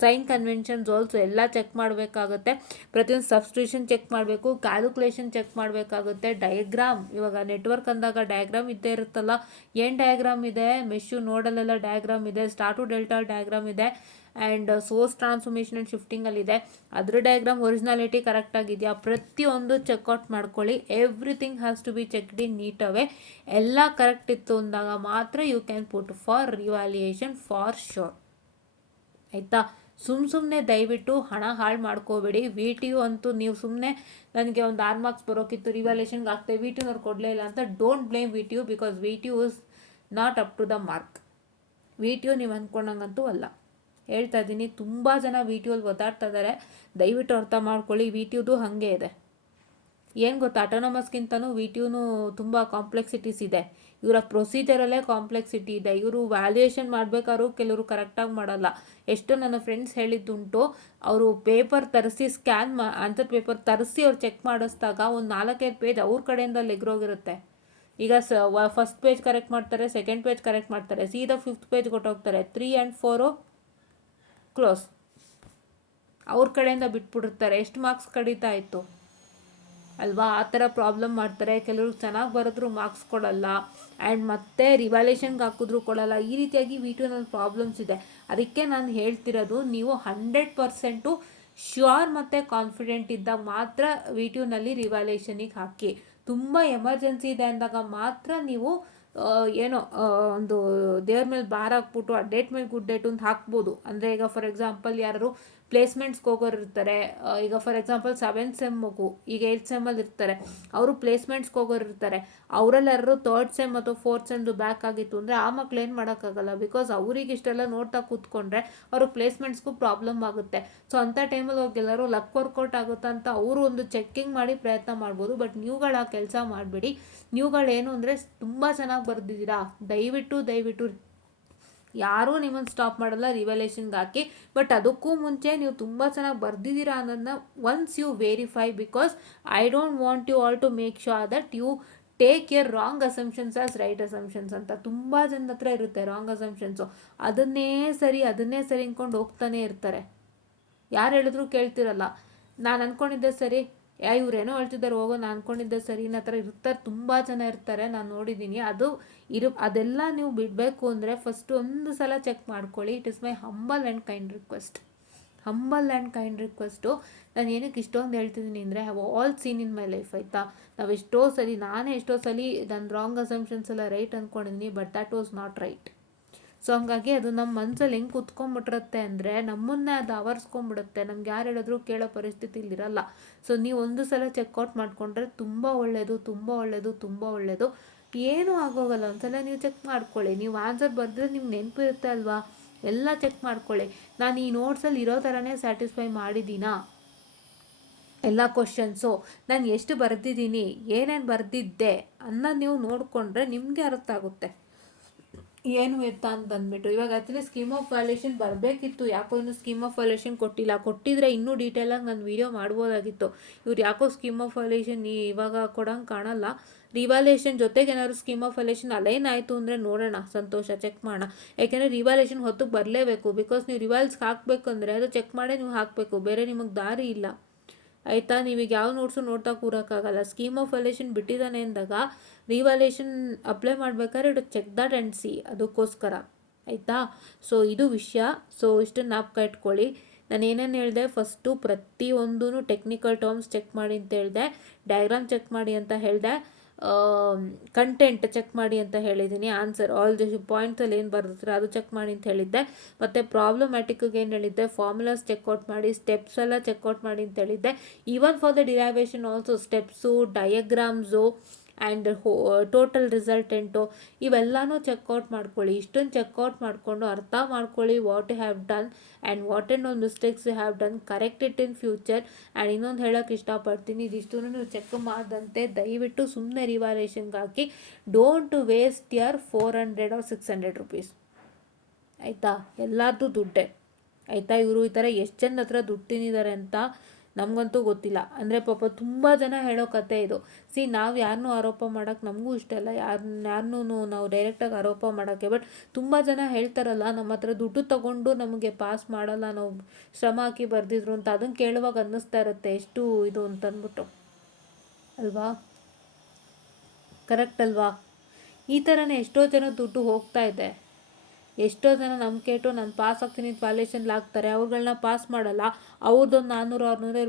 sign conventions also ಎಲ್ಲ check ಮಾಡಬೇಕಾಗುತ್ತೆ. ಪ್ರತಿಯೊಂದು substitution check ಮಾಡಬೇಕು, calculation check ಮಾಡಬೇಕಾಗುತ್ತೆ. Diagram, ಇವಾಗ network ಅಂದಾಗ diagram ಇದ್ದೇ ಇರುತ್ತಲ್ಲ, ಏನು ಡಯಾಗ್ರಾಮ್ ಇದೆ, ಮೆಶ್ಶು ನೋಡಲ್ಲೆಲ್ಲ ಡಯಾಗ್ರಾಮ್ ಇದೆ, ಸ್ಟಾರ್ ಟು ಡೆಲ್ಟಾ ಡಯಾಗ್ರಾಮ್ ಇದೆ, ಆ್ಯಂಡ್ ಸೋರ್ಸ್ ಟ್ರಾನ್ಸ್ಫಾರ್ಮೇಷನ್ ಆ್ಯಂಡ್ ಶಿಫ್ಟಿಂಗಲ್ಲಿದೆ. ಅದ್ರ ಡಯಾಗ್ರಾಮ್ ಒರಿಜಿನಾಲಿಟಿ ಕರೆಕ್ಟಾಗಿದೆಯಾ, ಪ್ರತಿಯೊಂದು ಚೆಕ್ಔಟ್ ಮಾಡ್ಕೊಳ್ಳಿ. Everything has to be checked in neat away. ಎಲ್ಲ ಕರೆಕ್ಟ್ ಇತ್ತು ಅಂದಾಗ ಮಾತ್ರ you can put for revaluation for sure. ಆಯಿತಾ? ಸುಮ್ಮನೆ ದಯವಿಟ್ಟು ಹಣ ಹಾಳು ಮಾಡ್ಕೋಬೇಡಿ. VTU ಅಂತೂ ನೀವು ಸುಮ್ಮನೆ ನನಗೆ ಒಂದು 6 ಮಾರ್ಕ್ಸ್ ಬರೋಕ್ಕಿತ್ತು, ರಿವ್ಯಾಲ್ಯೂಯೇಷನ್ಗೆ ಆಗ್ತದೆ, VTUನವ್ರು ಕೊಡಲೇ ಇಲ್ಲ ಅಂತ don't blame VTU, because VTU is not up to the mark. VTU ನೀವು ಅಂದ್ಕೊಂಡಂಗಂತೂ ಅಲ್ಲ. ಹೇಳ್ತಾ ಇದ್ದೀನಿ, ತುಂಬ ಜನ VTUಲ್ಲಿ ಓದಾಡ್ತಾ ಇದ್ದಾರೆ, ದಯವಿಟ್ಟು ಅರ್ಥ ಮಾಡ್ಕೊಳ್ಳಿ. VTUದು ಹಾಗೆ ಇದೆ. ಏನು ಗೊತ್ತಾ, ಆಟೋನಮಸ್ಗಿಂತನೂ ವಿ ಟಿ ಯುನೂ ತುಂಬ ಕಾಂಪ್ಲೆಕ್ಸಿಟೀಸ್ ಇದೆ. ಇವರ ಪ್ರೊಸೀಜರಲ್ಲೇ ಕಾಂಪ್ಲೆಕ್ಸಿಟಿ ಇದೆ. ಇವರು ವ್ಯಾಲ್ಯೂಯೇಷನ್ ಮಾಡಬೇಕಾದ್ರೂ ಕೆಲವರು ಕರೆಕ್ಟಾಗಿ ಮಾಡಲ್ಲ. ಎಷ್ಟು ನನ್ನ ಫ್ರೆಂಡ್ಸ್ ಹೇಳಿದ್ದುಂಟು, ಅವರು ಪೇಪರ್ ತರಿಸಿ ಆನ್ಸರ್ ಪೇಪರ್ ತರಿಸಿ ಅವ್ರು ಚೆಕ್ ಮಾಡಿಸಿದಾಗ ಒಂದು 4-5 ಪೇಜ್ ಅವ್ರ ಕಡೆಯಿಂದ ಲೆಗ್ರೋಗಿರುತ್ತೆ. ಈಗ ಫಸ್ಟ್ ಪೇಜ್ ಕರೆಕ್ಟ್ ಮಾಡ್ತಾರೆ, ಸೆಕೆಂಡ್ ಪೇಜ್ ಕರೆಕ್ಟ್ ಮಾಡ್ತಾರೆ, ಸೀದಾ 5th ಪೇಜ್ ಕೊಟ್ಟೋಗ್ತಾರೆ. 3 and 4 ಕ್ಲೋಸ್, ಅವ್ರ ಕಡೆಯಿಂದ ಬಿಟ್ಬಿಟ್ಟಿರ್ತಾರೆ. ಎಷ್ಟು ಮಾರ್ಕ್ಸ್ ಕಡಿತಾ ಇತ್ತು ಅಲ್ವಾ? ಆ ಥರ ಪ್ರಾಬ್ಲಮ್ ಮಾಡ್ತಾರೆ. ಕೆಲವರು ಚೆನ್ನಾಗಿ ಬರೆದ್ರು ಮಾರ್ಕ್ಸ್ ಕೊಡಲ್ಲ, ಆ್ಯಂಡ್ ಮತ್ತೆ ರಿವ್ಯಾಲ್ಯೂಷನ್ಗೆ ಹಾಕಿದ್ರು ಕೊಡಲ್ಲ. ಈ ರೀತಿಯಾಗಿ ವಿ ಟು ನಲ್ಲಿ ಪ್ರಾಬ್ಲಮ್ಸ್ ಇದೆ. ಅದಕ್ಕೆ ನಾನು ಹೇಳ್ತಿರೋದು, ನೀವು 100% ಶ್ಯೂರ್ ಮತ್ತು ಕಾನ್ಫಿಡೆಂಟ್ ಇದ್ದಾಗ ಮಾತ್ರ ವಿ ಟು ನಲ್ಲಿ ರಿವ್ಯಾಲ್ಯೂಷನಿಗೆ ಹಾಕಿ. ತುಂಬ ಎಮರ್ಜೆನ್ಸಿ ಇದೆ ಅಂದಾಗ ಮಾತ್ರ ನೀವು ಏನೋ ಒಂದು ದೇವ್ರ ಮೇಲೆ ಭಾರ ಹಾಕ್ಬಿಟ್ಟು ಆ ಡೇಟ್ ಮೇಲೆ ಗುಡ್ ಡೇಟ್ ಅಂತ ಹಾಕ್ಬೋದು. ಅಂದರೆ ಈಗ ಫಾರ್ ಎಕ್ಸಾಂಪಲ್ ಯಾರು ಪ್ಲೇಸ್ಮೆಂಟ್ಸ್ಗೆ ಹೋಗೋರು ಇರ್ತಾರೆ, ಈಗ ಫಾರ್ ಎಕ್ಸಾಂಪಲ್ 7th ಸೆಮ್ ಮಗು ಈಗ 8th ಸೆಮ್ಮಲ್ಲಿ ಇರ್ತಾರೆ, ಅವರು ಪ್ಲೇಸ್ಮೆಂಟ್ಸ್ಗೆ ಹೋಗೋರು ಇರ್ತಾರೆ. ಅವರೆಲ್ಲರೂ 3rd ಸೆಮ್ ಅಥವಾ 4th ಸೆಮ್ದು ಬ್ಯಾಕ್ ಆಗಿತ್ತು ಅಂದರೆ ಆ ಮಕ್ಳು ಏನು ಮಾಡೋಕ್ಕಾಗಲ್ಲ. ಬಿಕಾಸ್ ಅವ್ರಿಗೆ ಇಷ್ಟೆಲ್ಲ ನೋಡ್ತಾ ಕೂತ್ಕೊಂಡ್ರೆ ಅವ್ರಿಗೆ ಪ್ಲೇಸ್ಮೆಂಟ್ಸ್ಗೂ ಪ್ರಾಬ್ಲಮ್ ಆಗುತ್ತೆ. ಸೊ ಅಂಥ ಟೈಮಲ್ಲಿ ಅವ್ರಿಗೆಲ್ಲರೂ ಲಕ್ ವರ್ಕೌಟ್ ಆಗುತ್ತಾ ಅಂತ ಅವರು ಒಂದು ಚೆಕ್ಕಿಂಗ್ ಮಾಡಿ ಪ್ರಯತ್ನ ಮಾಡ್ಬೋದು. ಬಟ್ ನೀವುಗಳು ಆ ಕೆಲಸ ಮಾಡಬೇಡಿ. ನೀವುಗಳೇನು ಅಂದರೆ ತುಂಬ ಚೆನ್ನಾಗಿ ಬರೆದಿದ್ದೀರಾ, ದಯವಿಟ್ಟು ಯಾರೂ ನಿಮ್ಮನ್ನು ಸ್ಟಾಪ್ ಮಾಡಲ್ಲ ರಿವ್ಯಾಲ್ಯೂಷನ್ಗೆ ಹಾಕಿ. ಬಟ್ ಅದಕ್ಕೂ ಮುಂಚೆ ನೀವು ತುಂಬ ಚೆನ್ನಾಗಿ ಬರೆದಿದ್ದೀರಾ ಅನ್ನೋದನ್ನ once you verify, because I don't want you all to make sure that you take your wrong assumptions as right assumptions ಅಂತ. ತುಂಬ ಜನದ ಹತ್ರ ಇರುತ್ತೆ ರಾಂಗ್ ಅಸಂಪ್ಷನ್ಸು. ಅದನ್ನೇ ಸರಿ ಅಂದ್ಕೊಂಡು ಹೋಗ್ತಾನೆ ಇರ್ತಾರೆ. ಯಾರು ಹೇಳಿದ್ರು ಕೇಳ್ತಿರಲ್ಲ. ನಾನು ಅಂದ್ಕೊಂಡಿದ್ದೆ ಸರಿ, ಇವ್ರೇನೋ ಹೇಳ್ತಿದ್ದಾರೆ ಹೋಗೋ, ನಾನು ಅಂದ್ಕೊಂಡಿದ್ದೆ ಸರಿ ಅನ್ನೋ ಥರ ಇರ್ತಾರೆ. ತುಂಬ ಜನ ಇರ್ತಾರೆ, ನಾನು ನೋಡಿದ್ದೀನಿ. ಅದೆಲ್ಲ ನೀವು ಬಿಡಬೇಕು ಅಂದರೆ ಫಸ್ಟ್ ಒಂದು ಸಲ ಚೆಕ್ ಮಾಡ್ಕೊಳ್ಳಿ. It is my humble and kind request. ನಾನು ಏನಕ್ಕೆ ಇಷ್ಟೊಂದು ಹೇಳ್ತಿದ್ದೀನಿ ಅಂದರೆ, have all seen in my life, ಆಯಿತಾ? ನಾನೇ ಎಷ್ಟೋ ಸಲ ನನ್ನ ರಾಂಗ್ ಅಸಂಪ್ಷನ್ಸ್ ಎಲ್ಲ ರೈಟ್ ಅಂದ್ಕೊಂಡಿದ್ದೀನಿ, but that was not right. So ಹಂಗಾಗಿ ಅದು ನಮ್ಮ ಮನಸ್ಸಲ್ಲಿ ಹೆಂಗೆ ಕುತ್ಕೊಂಡ್ಬಿಟ್ಟಿರುತ್ತೆ ಅಂದರೆ ನಮ್ಮನ್ನೇ ಅದು ಆವರಿಸ್ಕೊಂಡ್ಬಿಡುತ್ತೆ. ನಮ್ಗೆ ಯಾರು ಹೇಳಿದ್ರು ಕೇಳೋ ಪರಿಸ್ಥಿತಿಲಿರಲ್ಲ. ಸೊ ನೀವು ಒಂದು ಸಲ ಚೆಕ್ಔಟ್ ಮಾಡಿಕೊಂಡ್ರೆ ತುಂಬ ಒಳ್ಳೆಯದು. ಏನೂ ಆಗೋಗಲ್ಲ. ಒಂದ್ಸಲ ನೀವು ಚೆಕ್ ಮಾಡ್ಕೊಳ್ಳಿ. ನೀವು ಆನ್ಸರ್ ಬರೆದ್ರೆ ನಿಮ್ಗೆ ನೆನಪಿರುತ್ತೆ ಅಲ್ವಾ, ಎಲ್ಲ ಚೆಕ್ ಮಾಡ್ಕೊಳ್ಳಿ. ನಾನು ಈ ನೋಟ್ಸಲ್ಲಿ ಇರೋ ಥರನೇ ಸ್ಯಾಟಿಸ್ಫೈ ಮಾಡಿದ್ದೀನಾ ಎಲ್ಲ ಕ್ವಶನ್ಸು, ನಾನು ಎಷ್ಟು ಬರೆದಿದ್ದೀನಿ, ಏನೇನು ಬರೆದಿದ್ದೆ ಅನ್ನೋದು ನೀವು ನೋಡಿಕೊಂಡ್ರೆ ನಿಮಗೆ ಅರ್ಥ ಆಗುತ್ತೆ ಏನು ಎತ್ತ ಅಂತ ಬಂದ್ಬಿಟ್ಟು. ಇವಾಗ ಆ್ಯಕ್ಚುಲಿ ಸ್ಕೀಮ್ ಆಫ್ ವ್ಯಾಲ್ಯೂಷನ್ ಬರಬೇಕಿತ್ತು, ಯಾಕೋ ಇನ್ನೂ ಸ್ಕೀಮ್ ಆಫ್ ವ್ಯಾಲ್ಯೂಷನ್ ಕೊಟ್ಟಿದ್ರೆ ಇನ್ನೂ ಡೀಟೇಲಾಗಿ ನಾನು ವೀಡಿಯೋ ಮಾಡ್ಬೋದಾಗಿತ್ತು. ಇವ್ರು ಯಾಕೋ ಸ್ಕೀಮ್ ಆಫ್ ವ್ಯಾಲ್ಯೂಷನ್ ಇವಾಗ ಕೊಡೋಂಗೆ ಕಾಣಲ್ಲ. ರಿವ್ಯಾಲ್ಯೂಷನ್ ಜೊತೆಗೆ ಏನಾದ್ರು ಸ್ಕೀಮ್ ಆಫ್ ವ್ಯಾಲ್ಯೂಷನ್ ಅಲೈನ್ ಆಯಿತು ಅಂದರೆ ನೋಡೋಣ, ಸಂತೋಷ, ಚೆಕ್ ಮಾಡೋಣ. ಯಾಕೆಂದರೆ ರಿವ್ಯಾಲ್ಯೂಷನ್ ಹೊತ್ತಿಗೆ ಬರಲೇಬೇಕು. ಬಿಕಾಸ್ ನೀವು ರಿವ್ಯಾಲ್ಸ್ಗೆ ಹಾಕಬೇಕಂದ್ರೆ ಅದು ಚೆಕ್ ಮಾಡೇ ನೀವು ಹಾಕಬೇಕು, ಬೇರೆ ನಿಮಗೆ ದಾರಿ ಇಲ್ಲ, ಆಯಿತಾ? ನೀವೀಗ ಯಾವ ನೋಟ್ಸು ನೋಡ್ತಾ ಕೂರೋಕ್ಕಾಗಲ್ಲ. ಸ್ಕೀಮ್ ಆಫ್ ವ್ಯಾಲ್ಯೂಷನ್ ಬಿಟ್ಟಿದ್ದಾನೆ ಅಂದಾಗ ರಿವ್ಯಾಲ್ಯೂಷನ್ ಅಪ್ಲೈ ಮಾಡ್ಬೇಕಾದ್ರೆ it check that and see, ಅದಕ್ಕೋಸ್ಕರ, ಆಯಿತಾ? ಸೊ ಇದು ವಿಷಯ. ಸೊ ಇಷ್ಟನ್ನು ಜ್ಞಾಪಕ ಇಟ್ಕೊಳ್ಳಿ. ನಾನು ಏನೇನು ಹೇಳಿದೆ, ಫಸ್ಟು ಪ್ರತಿಯೊಂದೂ ಟೆಕ್ನಿಕಲ್ ಟರ್ಮ್ಸ್ ಚೆಕ್ ಮಾಡಿ ಅಂತ ಹೇಳಿದೆ, ಡಯಾಗ್ರಾಮ್ ಚೆಕ್ ಮಾಡಿ ಅಂತ ಹೇಳಿದೆ, ಕಂಟೆಂಟ್ ಚೆಕ್ ಮಾಡಿ ಅಂತ ಹೇಳಿದ್ದೀನಿ, ಆನ್ಸರ್ ಆಲ್ ದಿ ಪಾಯಿಂಟ್ಸಲ್ಲಿ ಏನು ಬರೆದಿರ್ತಾರೆ ಅದು ಚೆಕ್ ಮಾಡಿ ಅಂತ ಹೇಳಿದ್ದೆ. ಮತ್ತು ಪ್ರಾಬ್ಲಮ್ಯಾಟಿಕ್ಗೆ ಏನು ಹೇಳಿದ್ದೆ, ಫಾರ್ಮುಲಾಸ್ ಚೆಕ್ಔಟ್ ಮಾಡಿ, ಸ್ಟೆಪ್ಸ್ ಎಲ್ಲ ಚೆಕ್ಔಟ್ ಮಾಡಿ ಅಂತ ಹೇಳಿದ್ದೆ. Even for the derivation also steps, diagrams and total resultant ಇವೆಲ್ಲನೂ ಚೆಕ್ಔಟ್ ಮಾಡ್ಕೊಳ್ಳಿ. ಇಷ್ಟೊಂದು ಚೆಕ್ಔಟ್ ಮಾಡಿಕೊಂಡು ಅರ್ಥ ಮಾಡ್ಕೊಳ್ಳಿ what you have done and what and all mistakes you have done, correct it in future. And ಇನ್ನೊಂದು ಹೇಳೋಕ್ಕೆ ಇಷ್ಟಪಡ್ತೀನಿ, ಇದಿಷ್ಟು ನೀವು ಚೆಕ್ ಮಾಡದಂತೆ ದಯವಿಟ್ಟು ಸುಮ್ಮನೆ ರಿವ್ಯಾಲ್ಯೂಷನ್ಗೆ ಹಾಕಿ. Don't waste your 400 or 600 rupees, ಆಯಿತಾ? ಎಲ್ಲರದ್ದು ದುಡ್ಡೇ, ಆಯಿತಾ? ಇವರು ಈ ಥರ ಎಷ್ಟು ಜನ ಹತ್ರ ದುಡ್ಡು ತಿಂದಿದ್ದಾರೆ ಅಂತ ನಮಗಂತೂ ಗೊತ್ತಿಲ್ಲ. ಅಂದರೆ ಪಾಪ ತುಂಬ ಜನ ಹೇಳೋ ಕತೆ ಇದು. ನಾವು ಯಾರನ್ನೂ ಆರೋಪ ಮಾಡೋಕ್ಕೆ ನಮಗೂ ಇಷ್ಟ ಇಲ್ಲ, ಯಾರನ್ನೂ ನಾವು ಡೈರೆಕ್ಟಾಗಿ ಆರೋಪ ಮಾಡೋಕ್ಕೆ. ಬಟ್ ತುಂಬ ಜನ ಹೇಳ್ತಾರಲ್ಲ, ನಮ್ಮ ಹತ್ರ ದುಡ್ಡು ತೊಗೊಂಡು ನಮಗೆ ಪಾಸ್ ಮಾಡಲ್ಲ, ನಾವು ಶ್ರಮ ಹಾಕಿ ಬರೆದಿದ್ರು ಅಂತ. ಅದನ್ನು ಕೇಳುವಾಗ ಅನ್ನಿಸ್ತಾ ಇರುತ್ತೆ ಎಷ್ಟು ಇದು ಅಂತಂದ್ಬಿಟ್ಟು, ಅಲ್ವಾ? ಕರೆಕ್ಟ್ ಅಲ್ವಾ? ಈ ಥರನೇ ಎಷ್ಟೋ ಜನ ದುಡ್ಡು ಹೋಗ್ತಾ ಇದೆ. ಎಷ್ಟೋ ಜನ ನಂಬಿಕೆ ಇಟ್ಟು ನಾನು ಪಾಸ್ ಆಗ್ತೀನಿ ವ್ಯಾಲ್ಯೂಷನ್ಲಿ ಹಾಕ್ತಾರೆ, ಅವ್ರುಗಳನ್ನ ಪಾಸ್ ಮಾಡಲ್ಲ, ಅವ್ರದ್ದೊಂದು 400-600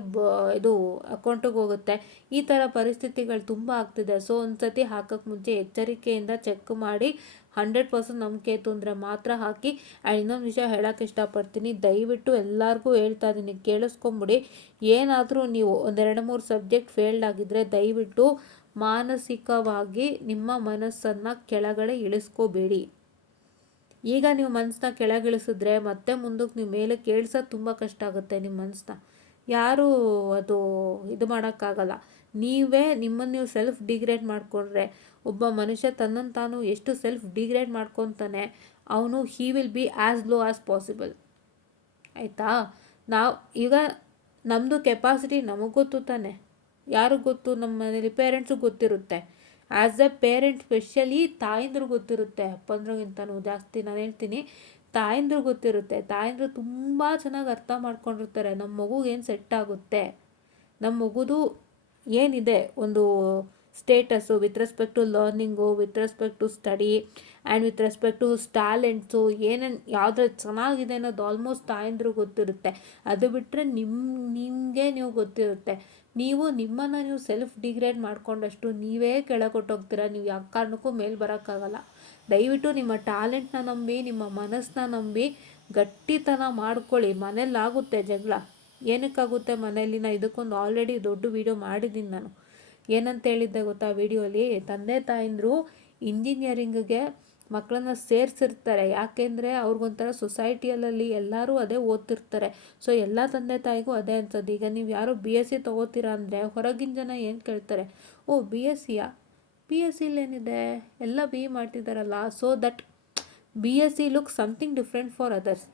ಇದು ಅಕೌಂಟಿಗೆ ಹೋಗುತ್ತೆ. ಈ ಥರ ಪರಿಸ್ಥಿತಿಗಳು ತುಂಬ ಆಗ್ತಿದೆ. ಸೊ ಒಂದು ಸತಿ ಹಾಕೋಕ್ಕೆ ಮುಂಚೆ ಎಚ್ಚರಿಕೆಯಿಂದ ಚೆಕ್ ಮಾಡಿ 100% ನಂಬಿಕೆ ಇತ್ತು ಅಂದರೆ ಮಾತ್ರ ಹಾಕಿ. ಆ್ಯಂಡ್ ಇನ್ನೊಂದು ವಿಷಯ ಹೇಳೋಕ್ಕೆ ಇಷ್ಟಪಡ್ತೀನಿ, ದಯವಿಟ್ಟು ಎಲ್ಲರಿಗೂ ಹೇಳ್ತಾ ಇದ್ದೀನಿ, ಕೇಳಿಸ್ಕೊಂಬಿಡಿ. ಏನಾದರೂ ನೀವು 1-2-3 ಸಬ್ಜೆಕ್ಟ್ ಫೇಲ್ಡ್ ಆಗಿದ್ದರೆ ದಯವಿಟ್ಟು ಮಾನಸಿಕವಾಗಿ ನಿಮ್ಮ ಮನಸ್ಸನ್ನು ಕೆಳಗಡೆ ಇಳಿಸ್ಕೋಬೇಡಿ. ಈಗ ನೀವು ಮನಸ್ಸನ್ನ ಕೆಳಗಿಳಿಸಿದ್ರೆ ಮತ್ತೆ ಮುಂದಕ್ಕೆ ನೀವು ಮೇಲೆ ಕೇಳಿಸೋದು ತುಂಬ ಕಷ್ಟ ಆಗುತ್ತೆ ನಿಮ್ಮ ಮನಸ್ಸನ್ನ. ಯಾರೂ ಅದು ಇದು ಮಾಡೋಕ್ಕಾಗಲ್ಲ. ನೀವೇ ನಿಮ್ಮನ್ನು ನೀವು ಸೆಲ್ಫ್ ಡಿಗ್ರೇಡ್ ಮಾಡಿಕೊಂಡ್ರೆ, ಒಬ್ಬ ಮನುಷ್ಯ ತನ್ನನ್ನು ತಾನು ಎಷ್ಟು ಸೆಲ್ಫ್ ಡಿಗ್ರೇಡ್ ಮಾಡ್ಕೊತಾನೆ, ಅವನು he will be as low as possible. ಆಯಿತಾ? ನಾವು ಈಗ ನಮ್ಮದು ಕೆಪಾಸಿಟಿ ನಮಗೆ ಗೊತ್ತು ತಾನೆ, ಯಾರಿಗೆ ಗೊತ್ತು? ನಮ್ಮ ಮನೇಲಿ ಪೇರೆಂಟ್ಸಿಗೆ ಗೊತ್ತಿರುತ್ತೆ. ಆ್ಯಸ್ ಎ ಪೇರೆಂಟ್ ಸ್ಪೆಷಲಿ ತಾಯಂದ್ರು ಗೊತ್ತಿರುತ್ತೆ, ಅಪ್ಪಂದ್ರಿಗಿಂತನೂ ಜಾಸ್ತಿ. ನಾನು ಹೇಳ್ತೀನಿ, ತಾಯಂದ್ರು ಗೊತ್ತಿರುತ್ತೆ. ತಾಯಂದ್ರು ತುಂಬ ಚೆನ್ನಾಗಿ ಅರ್ಥ ಮಾಡ್ಕೊಂಡಿರ್ತಾರೆ ನಮ್ಮ ಮಗುಗೆ ಏನು ಸೆಟ್ ಆಗುತ್ತೆ, ನಮ್ಮ ಮಗುದು ಏನಿದೆ ಒಂದು status with respect to learning, with respect to study and with respect to talents, ಏನೇನು ಯಾವುದ್ರಲ್ಲಿ ಚೆನ್ನಾಗಿದೆ ಅನ್ನೋದು ಆಲ್ಮೋಸ್ಟ್ ತಾಯಂದ್ರು ಗೊತ್ತಿರುತ್ತೆ. ಅದು ಬಿಟ್ಟರೆ ನಿಮಗೆ ನೀವು ಗೊತ್ತಿರುತ್ತೆ. ನೀವು ನಿಮ್ಮನ್ನು ನೀವು ಸೆಲ್ಫ್ ಡಿಗ್ರೇಡ್ ಮಾಡ್ಕೊಂಡಷ್ಟು ನೀವೇ ಕೆಳಗೊಟ್ಟೋಗ್ತೀರ. ನೀವು ಯಾವ ಕಾರಣಕ್ಕೂ ಮೇಲೆ ಬರೋಕ್ಕಾಗಲ್ಲ. ದಯವಿಟ್ಟು ನಿಮ್ಮ ಟ್ಯಾಲೆಂಟ್ನ ನಂಬಿ, ನಿಮ್ಮ ಮನಸ್ಸನ್ನ ನಂಬಿ ಗಟ್ಟಿತನ ಮಾಡ್ಕೊಳ್ಳಿ. ಮನೇಲಾಗುತ್ತೆ ಜಗಳ. ಏನಕ್ಕಾಗುತ್ತೆ ಮನೇಲಿ? ನಾನು ಇದಕ್ಕೊಂದು ಆಲ್ರೆಡಿ ದೊಡ್ಡ ವೀಡಿಯೋ ಮಾಡಿದ್ದೀನಿ ನಾನು. ಏನಂತ ಹೇಳಿದ್ದೆ ಗೊತ್ತಾ ವೀಡಿಯೋಲಿ? ತಂದೆ ತಾಯಂದರು ಇಂಜಿನಿಯರಿಂಗ್ಗೆ ಮಕ್ಕಳನ್ನ ಸೇರಿಸಿರ್ತಾರೆ. ಯಾಕೆಂದರೆ ಅವ್ರಿಗೊಂಥರ ಸೊಸೈಟಿಯಲ್ಲಿ ಎಲ್ಲರೂ ಅದೇ ಓದ್ತಿರ್ತಾರೆ. ಸೊ ಎಲ್ಲ ತಂದೆ ತಾಯಿಗೂ ಅದೇ ಅನ್ಸೋದು. ಈಗ ನೀವು ಯಾರೋ BSc ತೊಗೋತೀರಾ ಅಂದರೆ ಹೊರಗಿನ ಜನ ಏನು ಕೇಳ್ತಾರೆ? ಓ BScಯಾ? BScಲೇನಿದೆ, ಎಲ್ಲ BE ಮಾಡ್ತಿದ್ದಾರಲ್ಲ. So that BSc look something different for others.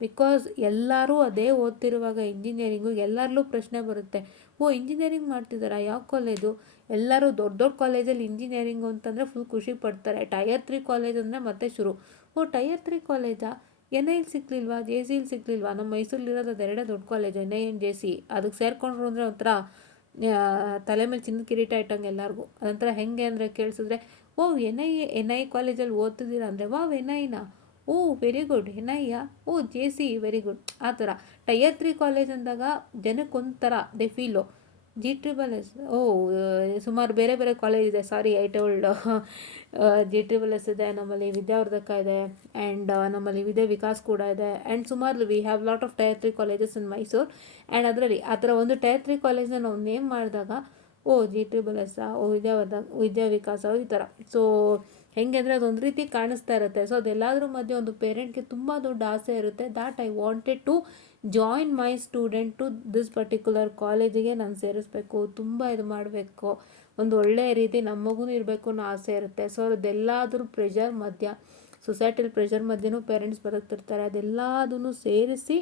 Because ಎಲ್ಲರೂ ಅದೇ ಓದ್ತಿರುವಾಗ ಇಂಜಿನಿಯರಿಂಗು ಎಲ್ಲರಲ್ಲೂ ಪ್ರಶ್ನೆ ಬರುತ್ತೆ, ಓ ಇಂಜಿನಿಯರಿಂಗ್ ಮಾಡ್ತಿದ್ದಾರಾ, ಯಾವ ಕಾಲೇಜು? ಎಲ್ಲರೂ ದೊಡ್ಡ ದೊಡ್ಡ ಕಾಲೇಜಲ್ಲಿ ಇಂಜಿನಿಯರಿಂಗು ಅಂತಂದರೆ ಫುಲ್ ಖುಷಿ ಪಡ್ತಾರೆ. ಟೈರ್ 3 ಕಾಲೇಜ್ ಅಂದರೆ ಮತ್ತೆ ಶುರು, ಓ ಟೈರ್ 3 ಕಾಲೇಜಾ? NIL ಸಿಗ್ಲಿಲ್ವಾ? JCL ಸಿಗ್ಲಿಲ್ವಾ? ನಮ್ಮ ಮೈಸೂರಲ್ಲಿರೋದು ಅದೆರಡೇ ದೊಡ್ಡ ಕಾಲೇಜ್, NI and JC. ಅದಕ್ಕೆ ಸೇರ್ಕೊಂಡ್ರು ಅಂದರೆ ಒಂಥರ ತಲೆ ಮೇಲೆ ಚಿನ್ನದ ಕಿರೀಟ ಇಟ್ಟಂಗೆ ಎಲ್ಲರಿಗೂ. ಅದೊಂಥರ ಹೆಂಗೆ ಅಂದರೆ ಕೇಳಿಸಿದ್ರೆ, ಓ NI ಕಾಲೇಜಲ್ಲಿ ಓದ್ತಿದ್ದೀರಾ ಅಂದರೆ, ವಾವ್ NIನಾ, ಓ ವೆರಿ ಗುಡ್. NIಯಾ? ಓ JC ವೆರಿ ಗುಡ್. ಆ ಥರ ಟೈರ್ 3 ಕಾಲೇಜ್ ಅಂದಾಗ ಜನಕ್ಕೊಂಥರ ದೆ ಫೀಲು. GSSS ಓ ಸುಮಾರು ಬೇರೆ ಬೇರೆ ಕಾಲೇಜ್ ಇದೆ. Sorry I told. GSSS ಇದೆ, ನಮ್ಮಲ್ಲಿ ವಿದ್ಯಾವರ್ಧಕ ಇದೆ, ಆ್ಯಂಡ್ ನಮ್ಮಲ್ಲಿ ವಿಕಾಸ್ ಕೂಡ ಇದೆ, ಆ್ಯಂಡ್ ಸುಮಾರು we have lot of tyre 3 colleges in Mysuru. And ಅದರಲ್ಲಿ ಆ ಥರ ಒಂದು ಟೈರ್ 3 ಕಾಲೇಜ್ನ ನಾವು ನೇಮ್ ಮಾಡಿದಾಗ, ಓ GSSS, ಓ ವಿಕಾಸ, ಈ ಥರ. ಸೊ ಹೆಂಗೆ ಅಂದರೆ ಅದೊಂದು ರೀತಿ ಕಾಣಿಸ್ತಾ ಇರುತ್ತೆ. ಸೊ ಅದೆಲ್ಲದ್ರ ಮಧ್ಯೆ ಒಂದು ಪೇರೆಂಟ್ಗೆ ತುಂಬ ದೊಡ್ಡ ಆಸೆ ಇರುತ್ತೆ, that I wanted to join my student to this particular ಕಾಲೇಜಿಗೆ ನಾನು ಸೇರಿಸ್ಬೇಕು, ತುಂಬ ಇದು ಮಾಡಬೇಕು, ಒಂದು ಒಳ್ಳೆಯ ರೀತಿ ನಮ್ಮ ಮಗುನೂ ಇರಬೇಕು ಅನ್ನೋ ಆಸೆ ಇರುತ್ತೆ. ಸೊ ಅದೆಲ್ಲದ್ರ ಪ್ರೆಷರ್ ಮಧ್ಯ, ಸೊಸೈಟಿಲಿ ಪ್ರೆಷರ್ ಮಧ್ಯೆನೂ ಪೇರೆಂಟ್ಸ್ ಬದುಕ್ತಿರ್ತಾರೆ. ಅದೆಲ್ಲದನ್ನು ಸೇರಿಸಿ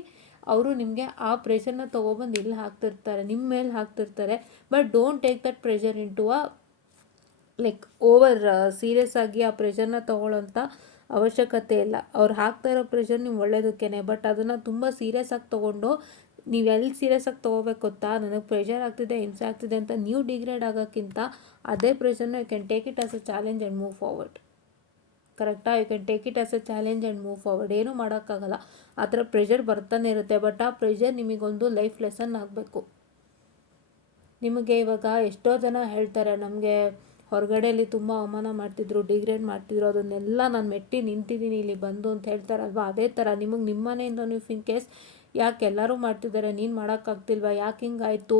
ಅವರು ನಿಮಗೆ ಆ ಪ್ರೆಷರ್ನ ತೊಗೊಬಂದು ಇಲ್ಲಿ ಹಾಕ್ತಿರ್ತಾರೆ, ನಿಮ್ಮ ಮೇಲೆ ಹಾಕ್ತಿರ್ತಾರೆ. But don't take that pressure in to like over serious ಆಗಿ ಆ ಪ್ರೆಷರ್ನ ತೊಗೊಳ್ಳೋಂಥ ಅವಶ್ಯಕತೆ ಇಲ್ಲ. ಅವ್ರು ಹಾಕ್ತಾ ಇರೋ ಪ್ರೆಷರ್ ನೀವು ಒಳ್ಳೇದಕ್ಕೇನೆ. ಬಟ್ ಅದನ್ನು ತುಂಬ ಸೀರಿಯಸ್ ಆಗಿ ತೊಗೊಂಡು ನೀವು ಎಲ್ಲಿ ಸೀರಿಯಸ್ ಆಗಿ ತೊಗೋಬೇಕು ಗೊತ್ತಾ? ನನಗೆ ಪ್ರೆಷರ್ ಆಗ್ತಿದೆ, ಹಿಂಸೆ ಆಗ್ತಿದೆ ಅಂತ ನೀವು ಡಿಗ್ರೇಡ್ ಆಗೋಕ್ಕಿಂತ ಅದೇ ಪ್ರೆಷರ್ನ you can take it as a challenge and move forward. ಕರೆಕ್ಟಾ? You can take it as a challenge and move forward. ಏನೂ ಮಾಡೋಕ್ಕಾಗಲ್ಲ, ಆ ಥರ ಪ್ರೆಷರ್ ಬರ್ತಾನೆ ಇರುತ್ತೆ. ಬಟ್ ಆ ಪ್ರೆಷರ್ ನಿಮಗೊಂದು ಲೈಫ್ ಲೆಸನ್ ಆಗಬೇಕು. ನಿಮಗೆ ಇವಾಗ ಎಷ್ಟೋ ಜನ ಹೇಳ್ತಾರೆ, ನಮಗೆ ಹೊರಗಡೆಯಲ್ಲಿ ತುಂಬ ಅವಮಾನ ಮಾಡ್ತಿದ್ರು, ಡಿಗ್ರೇಡ್ ಮಾಡ್ತಿದ್ರು, ಅದನ್ನೆಲ್ಲ ನಾನು ಮೆಟ್ಟಿ ನಿಂತಿದ್ದೀನಿ ಇಲ್ಲಿ ಬಂದು ಅಂತ ಹೇಳ್ತಾರಲ್ವ. ಅದೇ ಥರ ನಿಮಗೆ ನಿಮ್ಮ ಮನೆಯಿಂದ ನೀವು ಇನ್ ಕೇಸ್ ಯಾಕೆ ಎಲ್ಲರೂ ಮಾಡ್ತಿದ್ದಾರೆ, ನೀನು ಮಾಡೋಕ್ಕಾಗ್ತಿಲ್ವ, ಯಾಕೆ ಹಿಂಗಾಯಿತು,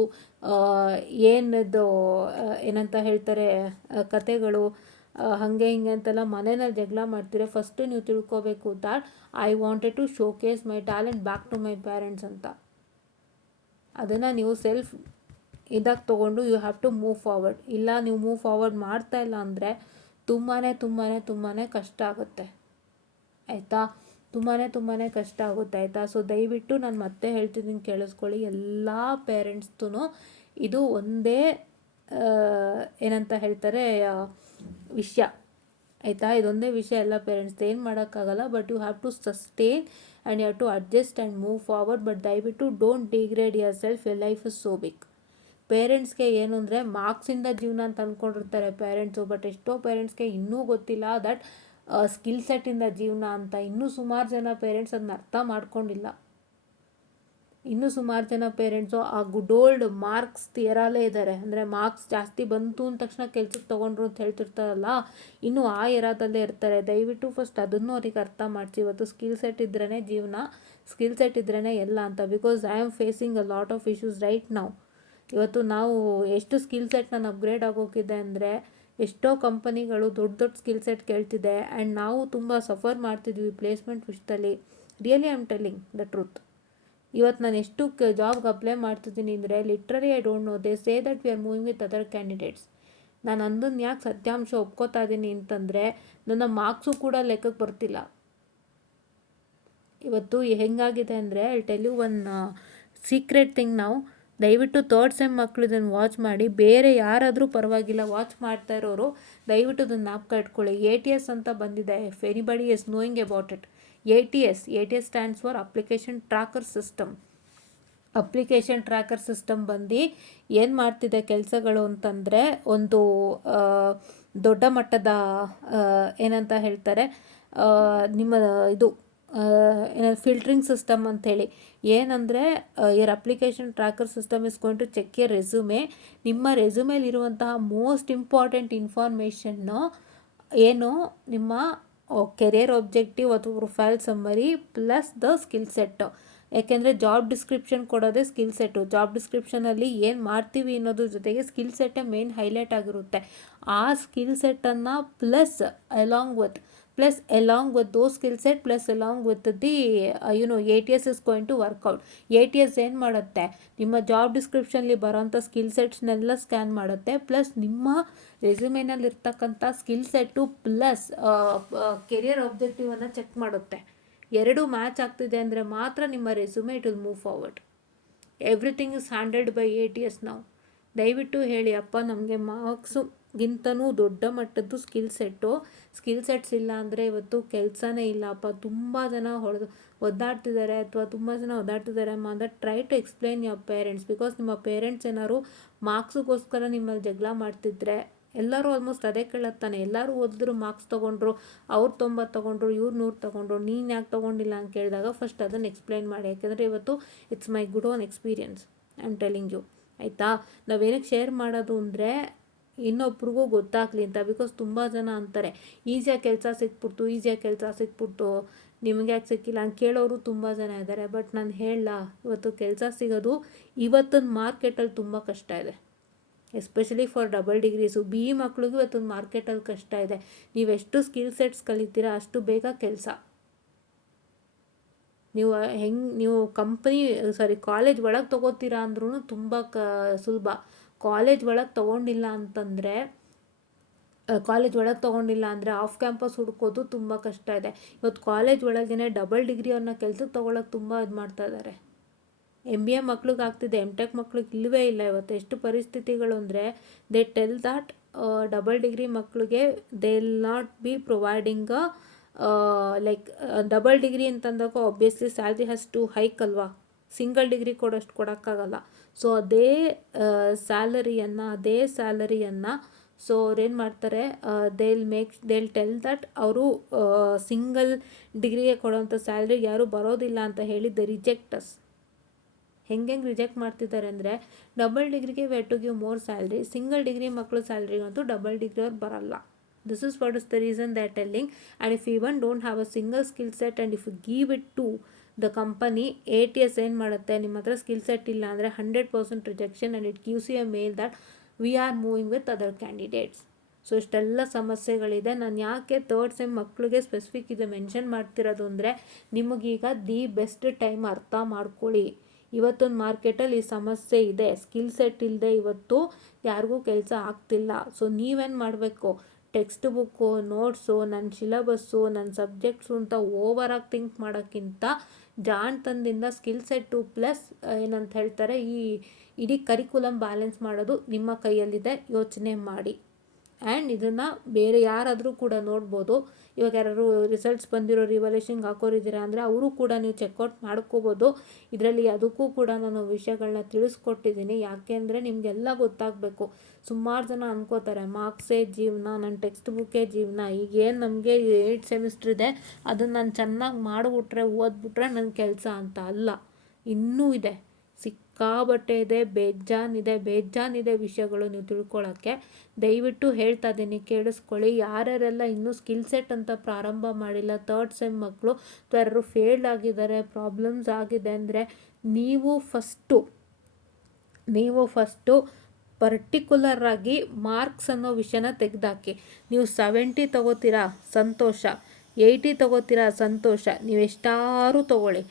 ಏನದು ಏನಂತ ಹೇಳ್ತಾರೆ ಕತೆಗಳು, ಹಾಗೆ ಹಿಂಗೆ ಅಂತೆಲ್ಲ ಮನೆಯಲ್ಲಿ ಜಗಳ ಮಾಡ್ತೀರ. ಫಸ್ಟು ನೀವು ತಿಳ್ಕೊಬೇಕು that I wanted to showcase my talent back to my parents ಅಂತ. ಅದನ್ನು ನೀವು ಸೆಲ್ಫ್ ಇದಾಗಿ ತೊಗೊಂಡು you have to move forward. ಇಲ್ಲ ನೀವು ಮೂವ್ ಫಾರ್ವರ್ಡ್ ಮಾಡ್ತಾ ಇಲ್ಲ ಅಂದರೆ ತುಂಬಾ ಕಷ್ಟ ಆಗುತ್ತೆ. ಆಯಿತಾ? ತುಂಬಾ ಕಷ್ಟ ಆಗುತ್ತೆ. ಆಯಿತಾ? ಸೊ ದಯವಿಟ್ಟು ನಾನು ಮತ್ತೆ ಹೇಳ್ತಿದ್ದೀನಿ, ಕೇಳಿಸ್ಕೊಳ್ಳಿ. ಎಲ್ಲ ಪೇರೆಂಟ್ಸ್ದು ಇದು ಒಂದೇ ಏನಂತ ಹೇಳ್ತಾರೆ ವಿಷಯ. ಆಯಿತಾ? ಇದೊಂದೇ ವಿಷಯ ಎಲ್ಲ ಪೇರೆಂಟ್ಸ್. ಏನು ಮಾಡೋಕ್ಕಾಗಲ್ಲ. But you have to sustain and you have to adjust and move forward. But ದಯವಿಟ್ಟು don't degrade yourself. Your life is so big. ಪೇರೆಂಟ್ಸ್ಗೆ ಏನು ಅಂದರೆ ಮಾರ್ಕ್ಸಿಂದ ಜೀವನ ಅಂತ ಅಂದ್ಕೊಂಡಿರ್ತಾರೆ ಪೇರೆಂಟ್ಸು. ಬಟ್ ಎಷ್ಟೋ ಪೇರೆಂಟ್ಸ್ಗೆ ಇನ್ನೂ ಗೊತ್ತಿಲ್ಲ ದಟ್ ಸ್ಕಿಲ್ ಸೆಟ್ಟಿಂದ ಜೀವನ ಅಂತ. ಇನ್ನೂ ಸುಮಾರು ಜನ ಪೇರೆಂಟ್ಸ್ ಅದನ್ನ ಅರ್ಥ ಮಾಡ್ಕೊಂಡಿಲ್ಲ. ಇನ್ನೂ ಸುಮಾರು ಜನ ಪೇರೆಂಟ್ಸು ಆ ಗುಡ್ ಓಲ್ಡ್ ಮಾರ್ಕ್ಸ್ ಎರಾಲೇ ಇದ್ದಾರೆ. ಅಂದರೆ ಮಾರ್ಕ್ಸ್ ಜಾಸ್ತಿ ಬಂತು ಅಂದ ತಕ್ಷಣ ಕೆಲ್ಸಕ್ಕೆ ತೊಗೊಂಡ್ರು ಅಂತ ಹೇಳ್ತಿರ್ತಾರಲ್ಲ, ಇನ್ನೂ ಆ ಎರಾದಲ್ಲೇ ಇರ್ತಾರೆ. ದಯವಿಟ್ಟು ಫಸ್ಟ್ ಅದನ್ನು ಅವ್ರಿಗೆ ಅರ್ಥ ಮಾಡಿಸಿ. ಇವತ್ತು ಸ್ಕಿಲ್ ಸೆಟ್ ಇದ್ರೇ ಜೀವನ, ಸ್ಕಿಲ್ ಸೆಟ್ ಇದ್ರೇ ಎಲ್ಲ ಅಂತ. Because I am facing a lot of issues right ನಾವು. ಇವತ್ತು ನಾವು ಎಷ್ಟು ಸ್ಕಿಲ್ ಸೆಟ್ ನಾನು ಅಪ್ಗ್ರೇಡ್ ಆಗೋಗಿದೆ ಅಂದರೆ, ಎಷ್ಟೋ ಕಂಪನಿಗಳು ದೊಡ್ಡ ದೊಡ್ಡ ಸ್ಕಿಲ್ ಸೆಟ್ ಕೇಳ್ತಿದೆ. ಆ್ಯಂಡ್ ನಾವು ತುಂಬ ಸಫರ್ ಮಾಡ್ತಿದ್ವಿ ಪ್ಲೇಸ್ಮೆಂಟ್ ವಿಷಯದಲ್ಲಿ. Really I am telling the truth. ಇವತ್ತು ನಾನು ಎಷ್ಟು ಜಾಬ್ಗೆ ಅಪ್ಲೈ ಮಾಡ್ತಿದ್ದೀನಿ ಅಂದರೆ literally I don't know, they say that we are moving with other candidates. ನಾನು ಅಂದನ್ನು ಯಾಕೆ ಸತ್ಯಾಂಶ ಒಪ್ಕೋತಾ ಇದ್ದೀನಿ ಅಂತಂದರೆ ನನ್ನ ಮಾರ್ಕ್ಸು ಕೂಡ ಲೆಕ್ಕಕ್ಕೆ ಬರ್ತಿಲ್ಲ. ಇವತ್ತು ಹೆಂಗಾಗಿದೆ ಅಂದರೆ I tell you one secret thing. ನಾವು ದಯವಿಟ್ಟು ಥರ್ಡ್ ಸೆಮ್ ಮಕ್ಕಳು ಇದನ್ನು ವಾಚ್ ಮಾಡಿ, ಬೇರೆ ಯಾರಾದರೂ ಪರವಾಗಿಲ್ಲ, ವಾಚ್ ಮಾಡ್ತಾ ಇರೋರು ದಯವಿಟ್ಟು ಇದನ್ನು ಜ್ಞಾಪಕ ಇಟ್ಕೊಳ್ಳಿ. ATS ಅಂತ ಬಂದಿದೆ, if anybody is knowing about it. ATS stands for application tracker system. Application tracker system ಬಂದು ಏನು ಮಾಡ್ತಿದೆ ಕೆಲಸಗಳು ಅಂತಂದರೆ, ಒಂದು ದೊಡ್ಡ ಮಟ್ಟದ ಏನಂತ ಹೇಳ್ತಾರೆ, ನಿಮ್ಮ ಇದು ಫಿಲ್ಟ್ರಿಂಗ್ ಸಿಸ್ಟಮ್ ಅಂಥೇಳಿ. ಏನಂದರೆ your application tracker system is going to check your resume. ನಿಮ್ಮ ರೆಸ್ಯೂಮೇಲಿರುವಂತಹ ಮೋಸ್ಟ್ ಇಂಪಾರ್ಟೆಂಟ್ ಇನ್ಫಾರ್ಮೇಷನ್ನು ಏನು, ನಿಮ್ಮ ಕೆರಿಯರ್ ಆಬ್ಜೆಕ್ಟಿವ್ ಅಥವಾ profile summary plus the skill set. ಯಾಕೆಂದರೆ ಜಾಬ್ ಡಿಸ್ಕ್ರಿಪ್ಷನ್ ಕೊಡೋದೇ ಸ್ಕಿಲ್ ಸೆಟ್ಟು. ಜಾಬ್ ಡಿಸ್ಕ್ರಿಪ್ಷನಲ್ಲಿ ಏನು ಮಾಡ್ತೀವಿ ಅನ್ನೋದ್ರ ಜೊತೆಗೆ ಸ್ಕಿಲ್ ಸೆಟ್ಟೇ ಮೇನ್ ಹೈಲೈಟ್ ಆಗಿರುತ್ತೆ. ಆ skill ಸೆಟ್ಟನ್ನು along with those skill set plus along with the ATS is going to work out. ATS ಏನು ಮಾಡುತ್ತೆ, ನಿಮ್ಮ ಜಾಬ್ ಡಿಸ್ಕ್ರಿಪ್ಷನ್ಲಿ ಬರೋಂಥ ಸ್ಕಿಲ್ ಸೆಟ್ಸ್ನೆಲ್ಲ ಸ್ಕ್ಯಾನ್ ಮಾಡುತ್ತೆ, ಪ್ಲಸ್ ನಿಮ್ಮ ರೆಸ್ಯೂಮೇನಲ್ಲಿರ್ತಕ್ಕಂಥ ಸ್ಕಿಲ್ ಸೆಟ್ಟು ಪ್ಲಸ್ ಕೆರಿಯರ್ ಆಬ್ಜೆಕ್ಟಿವನ್ನು ಚೆಕ್ ಮಾಡುತ್ತೆ. ಎರಡು ಮ್ಯಾಚ್ ಆಗ್ತಿದೆ ಅಂದರೆ ಮಾತ್ರ ನಿಮ್ಮ resume it will move forward. Everything is handled by ATS ನಾವು. ದಯವಿಟ್ಟು ಹೇಳಿ, ಅಪ್ಪ ನಮಗೆ ಮಾರ್ಕ್ಸ್ಗಿಂತನೂ ದೊಡ್ಡ ಮಟ್ಟದ್ದು ಸ್ಕಿಲ್ ಸೆಟ್ಸ್ ಇಲ್ಲ ಅಂದರೆ ಇವತ್ತು ಕೆಲಸನೇ ಇಲ್ಲ ಅಪ್ಪ. ತುಂಬ ಜನ ಒದ್ದಾಡ್ತಿದ್ದಾರೆ ಅಮ್ಮ ಅಂತ try to explain your parents. Because ನಿಮ್ಮ ಪೇರೆಂಟ್ಸ್ ಏನಾದ್ರು ಮಾರ್ಕ್ಸಿಗೋಸ್ಕರ ನಿಮ್ಮಲ್ಲಿ ಜಗಳ ಮಾಡ್ತಿದ್ರೆ, ಎಲ್ಲರೂ ಆಲ್ಮೋಸ್ಟ್ ಅದೇ ಕೇಳತ್ತಾನೆ. ಎಲ್ಲರೂ ಓದಿದ್ರು ಮಾರ್ಕ್ಸ್ ತೊಗೊಂಡ್ರು, ಅವ್ರು 90 ತೊಗೊಂಡ್ರು, ಇವ್ರು 100 ತೊಗೊಂಡ್ರು, ನೀನು ಯಾಕೆ ತೊಗೊಂಡಿಲ್ಲ ಅಂತ ಕೇಳಿದಾಗ ಫಸ್ಟ್ ಅದನ್ನು ಎಕ್ಸ್ಪ್ಲೈನ್ ಮಾಡಿ. ಯಾಕೆಂದರೆ ಇವತ್ತು it's my good own experience, I am telling you. ಆಯಿತಾ? ನಾವೇನಕ್ಕೆ ಶೇರ್ ಮಾಡೋದು ಅಂದರೆ ಇನ್ನೊಬ್ರಿಗೂ ಗೊತ್ತಾಗಲಿ ಅಂತ. ಬಿಕಾಸ್ ತುಂಬ ಜನ ಅಂತಾರೆ ಈಸಿಯಾಗಿ ಕೆಲಸ ಸಿಕ್ಬಿಡ್ತು, ನಿಮಗೆ ಯಾಕೆ ಸಿಕ್ಕಿಲ್ಲ ಅಂತ ಕೇಳೋರು ತುಂಬ ಜನ ಇದ್ದಾರೆ. ಬಟ್ ನಾನು ಹೇಳಲ್ಲ, ಇವತ್ತು ಕೆಲಸ ಸಿಗೋದು ಇವತ್ತಿನ ಮಾರ್ಕೆಟಲ್ಲಿ ತುಂಬ ಕಷ್ಟ ಇದೆ. Especially for double degrees BE ಮಕ್ಳಿಗೂ ಇವತ್ತೊಂದು ಮಾರ್ಕೆಟಲ್ಲಿ ಕಷ್ಟ ಇದೆ. ನೀವೆಷ್ಟು ಸ್ಕಿಲ್ ಸೆಟ್ಸ್ ಕಲಿತೀರಾ ಅಷ್ಟು ಬೇಗ ಕೆಲಸ. ನೀವು ಕಾಲೇಜ್ ಒಳಗೆ ತೊಗೋತೀರಾ ಅಂದ್ರೂ ತುಂಬ ಸುಲಭ. ಕಾಲೇಜ್ ಒಳಗೆ ತೊಗೊಂಡಿಲ್ಲ ಅಂದರೆ ಆಫ್ ಕ್ಯಾಂಪಸ್ ಹುಡ್ಕೋದು ತುಂಬ ಕಷ್ಟ ಇದೆ. ಇವತ್ತು ಕಾಲೇಜ್ ಒಳಗೇ ಡಬಲ್ ಡಿಗ್ರಿ ಅವ್ರನ್ನ ಕೆಲ್ಸಕ್ಕೆ ತೊಗೊಳಕ್ಕೆ ತುಂಬ ಇದು ಮಾಡ್ತಾ ಇದ್ದಾರೆ. MBA ಮಕ್ಳಿಗೆ ಆಗ್ತಿದೆ, MTech ಮಕ್ಳಿಗೆ ಇಲ್ಲವೇ ಇಲ್ಲ. ಇವತ್ತು ಎಷ್ಟು ಪರಿಸ್ಥಿತಿಗಳು ಅಂದರೆ they tell that double degree ಮಕ್ಳಿಗೆ they will not be providing double degree ಅಂತಂದಾಗ obviously salary has to hike ಅಲ್ವಾ. ಸಿಂಗಲ್ ಡಿಗ್ರಿ ಕೊಡೋಕ್ಕಾಗಲ್ಲ. ಸೊ ಅದೇ ಸ್ಯಾಲರಿಯನ್ನು ಸೊ ಅವ್ರೇನು ಮಾಡ್ತಾರೆ, ದೇಲ್ ಟೆಲ್ ದಟ್ ಅವರು ಸಿಂಗಲ್ ಡಿಗ್ರಿಗೆ ಕೊಡೋವಂಥ ಸ್ಯಾಲ್ರಿ ಯಾರೂ ಬರೋದಿಲ್ಲ ಅಂತ ಹೇಳಿ ದ ರಿಜೆಕ್ಟಸ್. ಹೆಂಗೆ ರಿಜೆಕ್ಟ್ ಮಾಡ್ತಿದ್ದಾರೆ ಅಂದರೆ ಡಬಲ್ ಡಿಗ್ರಿಗೆ we to give more salary, single degree ಮಕ್ಕಳು ಸ್ಯಾಲ್ರಿಗಂತೂ ಡಬಲ್ ಡಿಗ್ರಿ ಅವ್ರು ಬರಲ್ಲ. This is what is the reason they are telling. And if you even don't have a single skill set and if you give it to the company, ATS ಏನು ಮಾಡುತ್ತೆ, ನಿಮ್ಮ ಹತ್ರ skill set ಇಲ್ಲ ಅಂದರೆ 100% rejection and it gives you a mail that we are moving with other candidates. So ಇಷ್ಟೆಲ್ಲ ಸಮಸ್ಯೆಗಳಿದೆ. ನಾನು ಯಾಕೆ third sem ಮಕ್ಕಳಿಗೆ ಸ್ಪೆಸಿಫಿಕ್ ಇದು ಮೆನ್ಷನ್ ಮಾಡ್ತಿರೋದು ಅಂದರೆ ನಿಮಗೀಗ ದಿ ಬೆಸ್ಟ್ ಟೈಮ್ ಅರ್ಥ ಮಾಡ್ಕೊಳ್ಳಿ. ಇವತ್ತೊಂದು ಮಾರ್ಕೆಟಲ್ಲಿ ಈ ಸಮಸ್ಯೆ ಇದೆ, ಸ್ಕಿಲ್ ಸೆಟ್ ಇಲ್ಲದೆ ಇವತ್ತು ಯಾರಿಗೂ ಕೆಲಸ ಆಗ್ತಿಲ್ಲ. ಸೊ ನೀವೇನು ಮಾಡಬೇಕು, ಟೆಕ್ಸ್ಟ್ ಬುಕ್ಕು, ನೋಟ್ಸು, ನನ್ನ ಸಿಲಬಸ್ಸು, ನನ್ನ ಸಬ್ಜೆಕ್ಟ್ಸು ಅಂತ ಓವರಾಗಿ ಥಿಂಕ್ ಮಾಡೋಕ್ಕಿಂತ ಜಾಣ್ತನದಿಂದ ಸ್ಕಿಲ್ ಸೆಟ್ಟು ಪ್ಲಸ್ ಏನಂತ ಹೇಳ್ತಾರೆ ಈ ಇಡೀ ಕರಿಕ್ಯುಲಮ್ ಬ್ಯಾಲೆನ್ಸ್ ಮಾಡೋದು ನಿಮ್ಮ ಕೈಯಲ್ಲಿದೆ. ಯೋಚನೆ ಮಾಡಿ. ಆ್ಯಂಡ್ ಇದನ್ನು ಬೇರೆ ಯಾರಾದರೂ ಕೂಡ ನೋಡ್ಬೋದು. ಇವಾಗ ಯಾರು ರಿಸಲ್ಟ್ಸ್ ಬಂದಿರೋ ರಿವಲ್ಯೂಷನ್ಗೆ ಹಾಕೋರಿದ್ದೀರಾ ಅಂದರೆ ಅವರು ಕೂಡ ನೀವು ಚೆಕ್ಔಟ್ ಮಾಡ್ಕೋಬೋದು. ಇದರಲ್ಲಿ ಅದಕ್ಕೂ ಕೂಡ ನಾನು ವಿಷಯಗಳನ್ನ ತಿಳಿಸ್ಕೊಟ್ಟಿದ್ದೀನಿ. ಯಾಕೆ ಅಂದರೆ ನಿಮಗೆಲ್ಲ ಗೊತ್ತಾಗಬೇಕು. ಸುಮಾರು ಜನ ಅನ್ಕೋತಾರೆ ಮಾರ್ಕ್ಸೇ ಜೀವನ, ನನ್ನ ಟೆಕ್ಸ್ಟ್ ಬುಕ್ಕೇ ಜೀವನ. ಈಗೇನು ನಮಗೆ 8 ಸೆಮಿಸ್ಟ್ರ್ ಇದೆ, ಅದನ್ನು ನಾನು ಚೆನ್ನಾಗಿ ಮಾಡಿಬಿಟ್ರೆ ಓದ್ಬಿಟ್ರೆ ನನ್ನ ಕೆಲಸ ಅಂತ ಅಲ್ಲ. ಇನ್ನೂ ಇದೆ, ಸಿಕ್ಕಾಬಟ್ಟೆ ಇದೆ, ಬೇಜಾನಿದೆ ವಿಷಯಗಳು ನೀವು ತಿಳ್ಕೊಳ್ಳೋಕ್ಕೆ. ದಯವಿಟ್ಟು ಹೇಳ್ತಾ ಇದ್ದೀನಿ, ಕೇಳಿಸ್ಕೊಳ್ಳಿ. ಯಾರ್ಯಾರೆಲ್ಲ ಇನ್ನೂ ಸ್ಕಿಲ್ ಸೆಟ್ ಅಂತ ಪ್ರಾರಂಭ ಮಾಡಿಲ್ಲ, ಥರ್ಡ್ ಸೆಮ್ ಮಕ್ಕಳು ಯಾರು ಫೇಲ್ಡ್ ಆಗಿದ್ದಾರೆ, ಪ್ರಾಬ್ಲಮ್ಸ್ ಆಗಿದೆ ಅಂದರೆ ನೀವು ಫಸ್ಟು ಪರ್ಟಿಕ್ಯುಲರ್ ಆಗಿ ಮಾರ್ಕ್ಸ್ ಅನ್ನೋ ವಿಷಯನ ತೆಗೆದಾಕಿ. ನೀವು 70 ತಗೋತೀರಾ ಸಂತೋಷ, 80 ತಗೋತೀರಾ ಸಂತೋಷ, ನೀವು ಎಷ್ಟಾರು ತೊಗೊಳ್ಳಿ.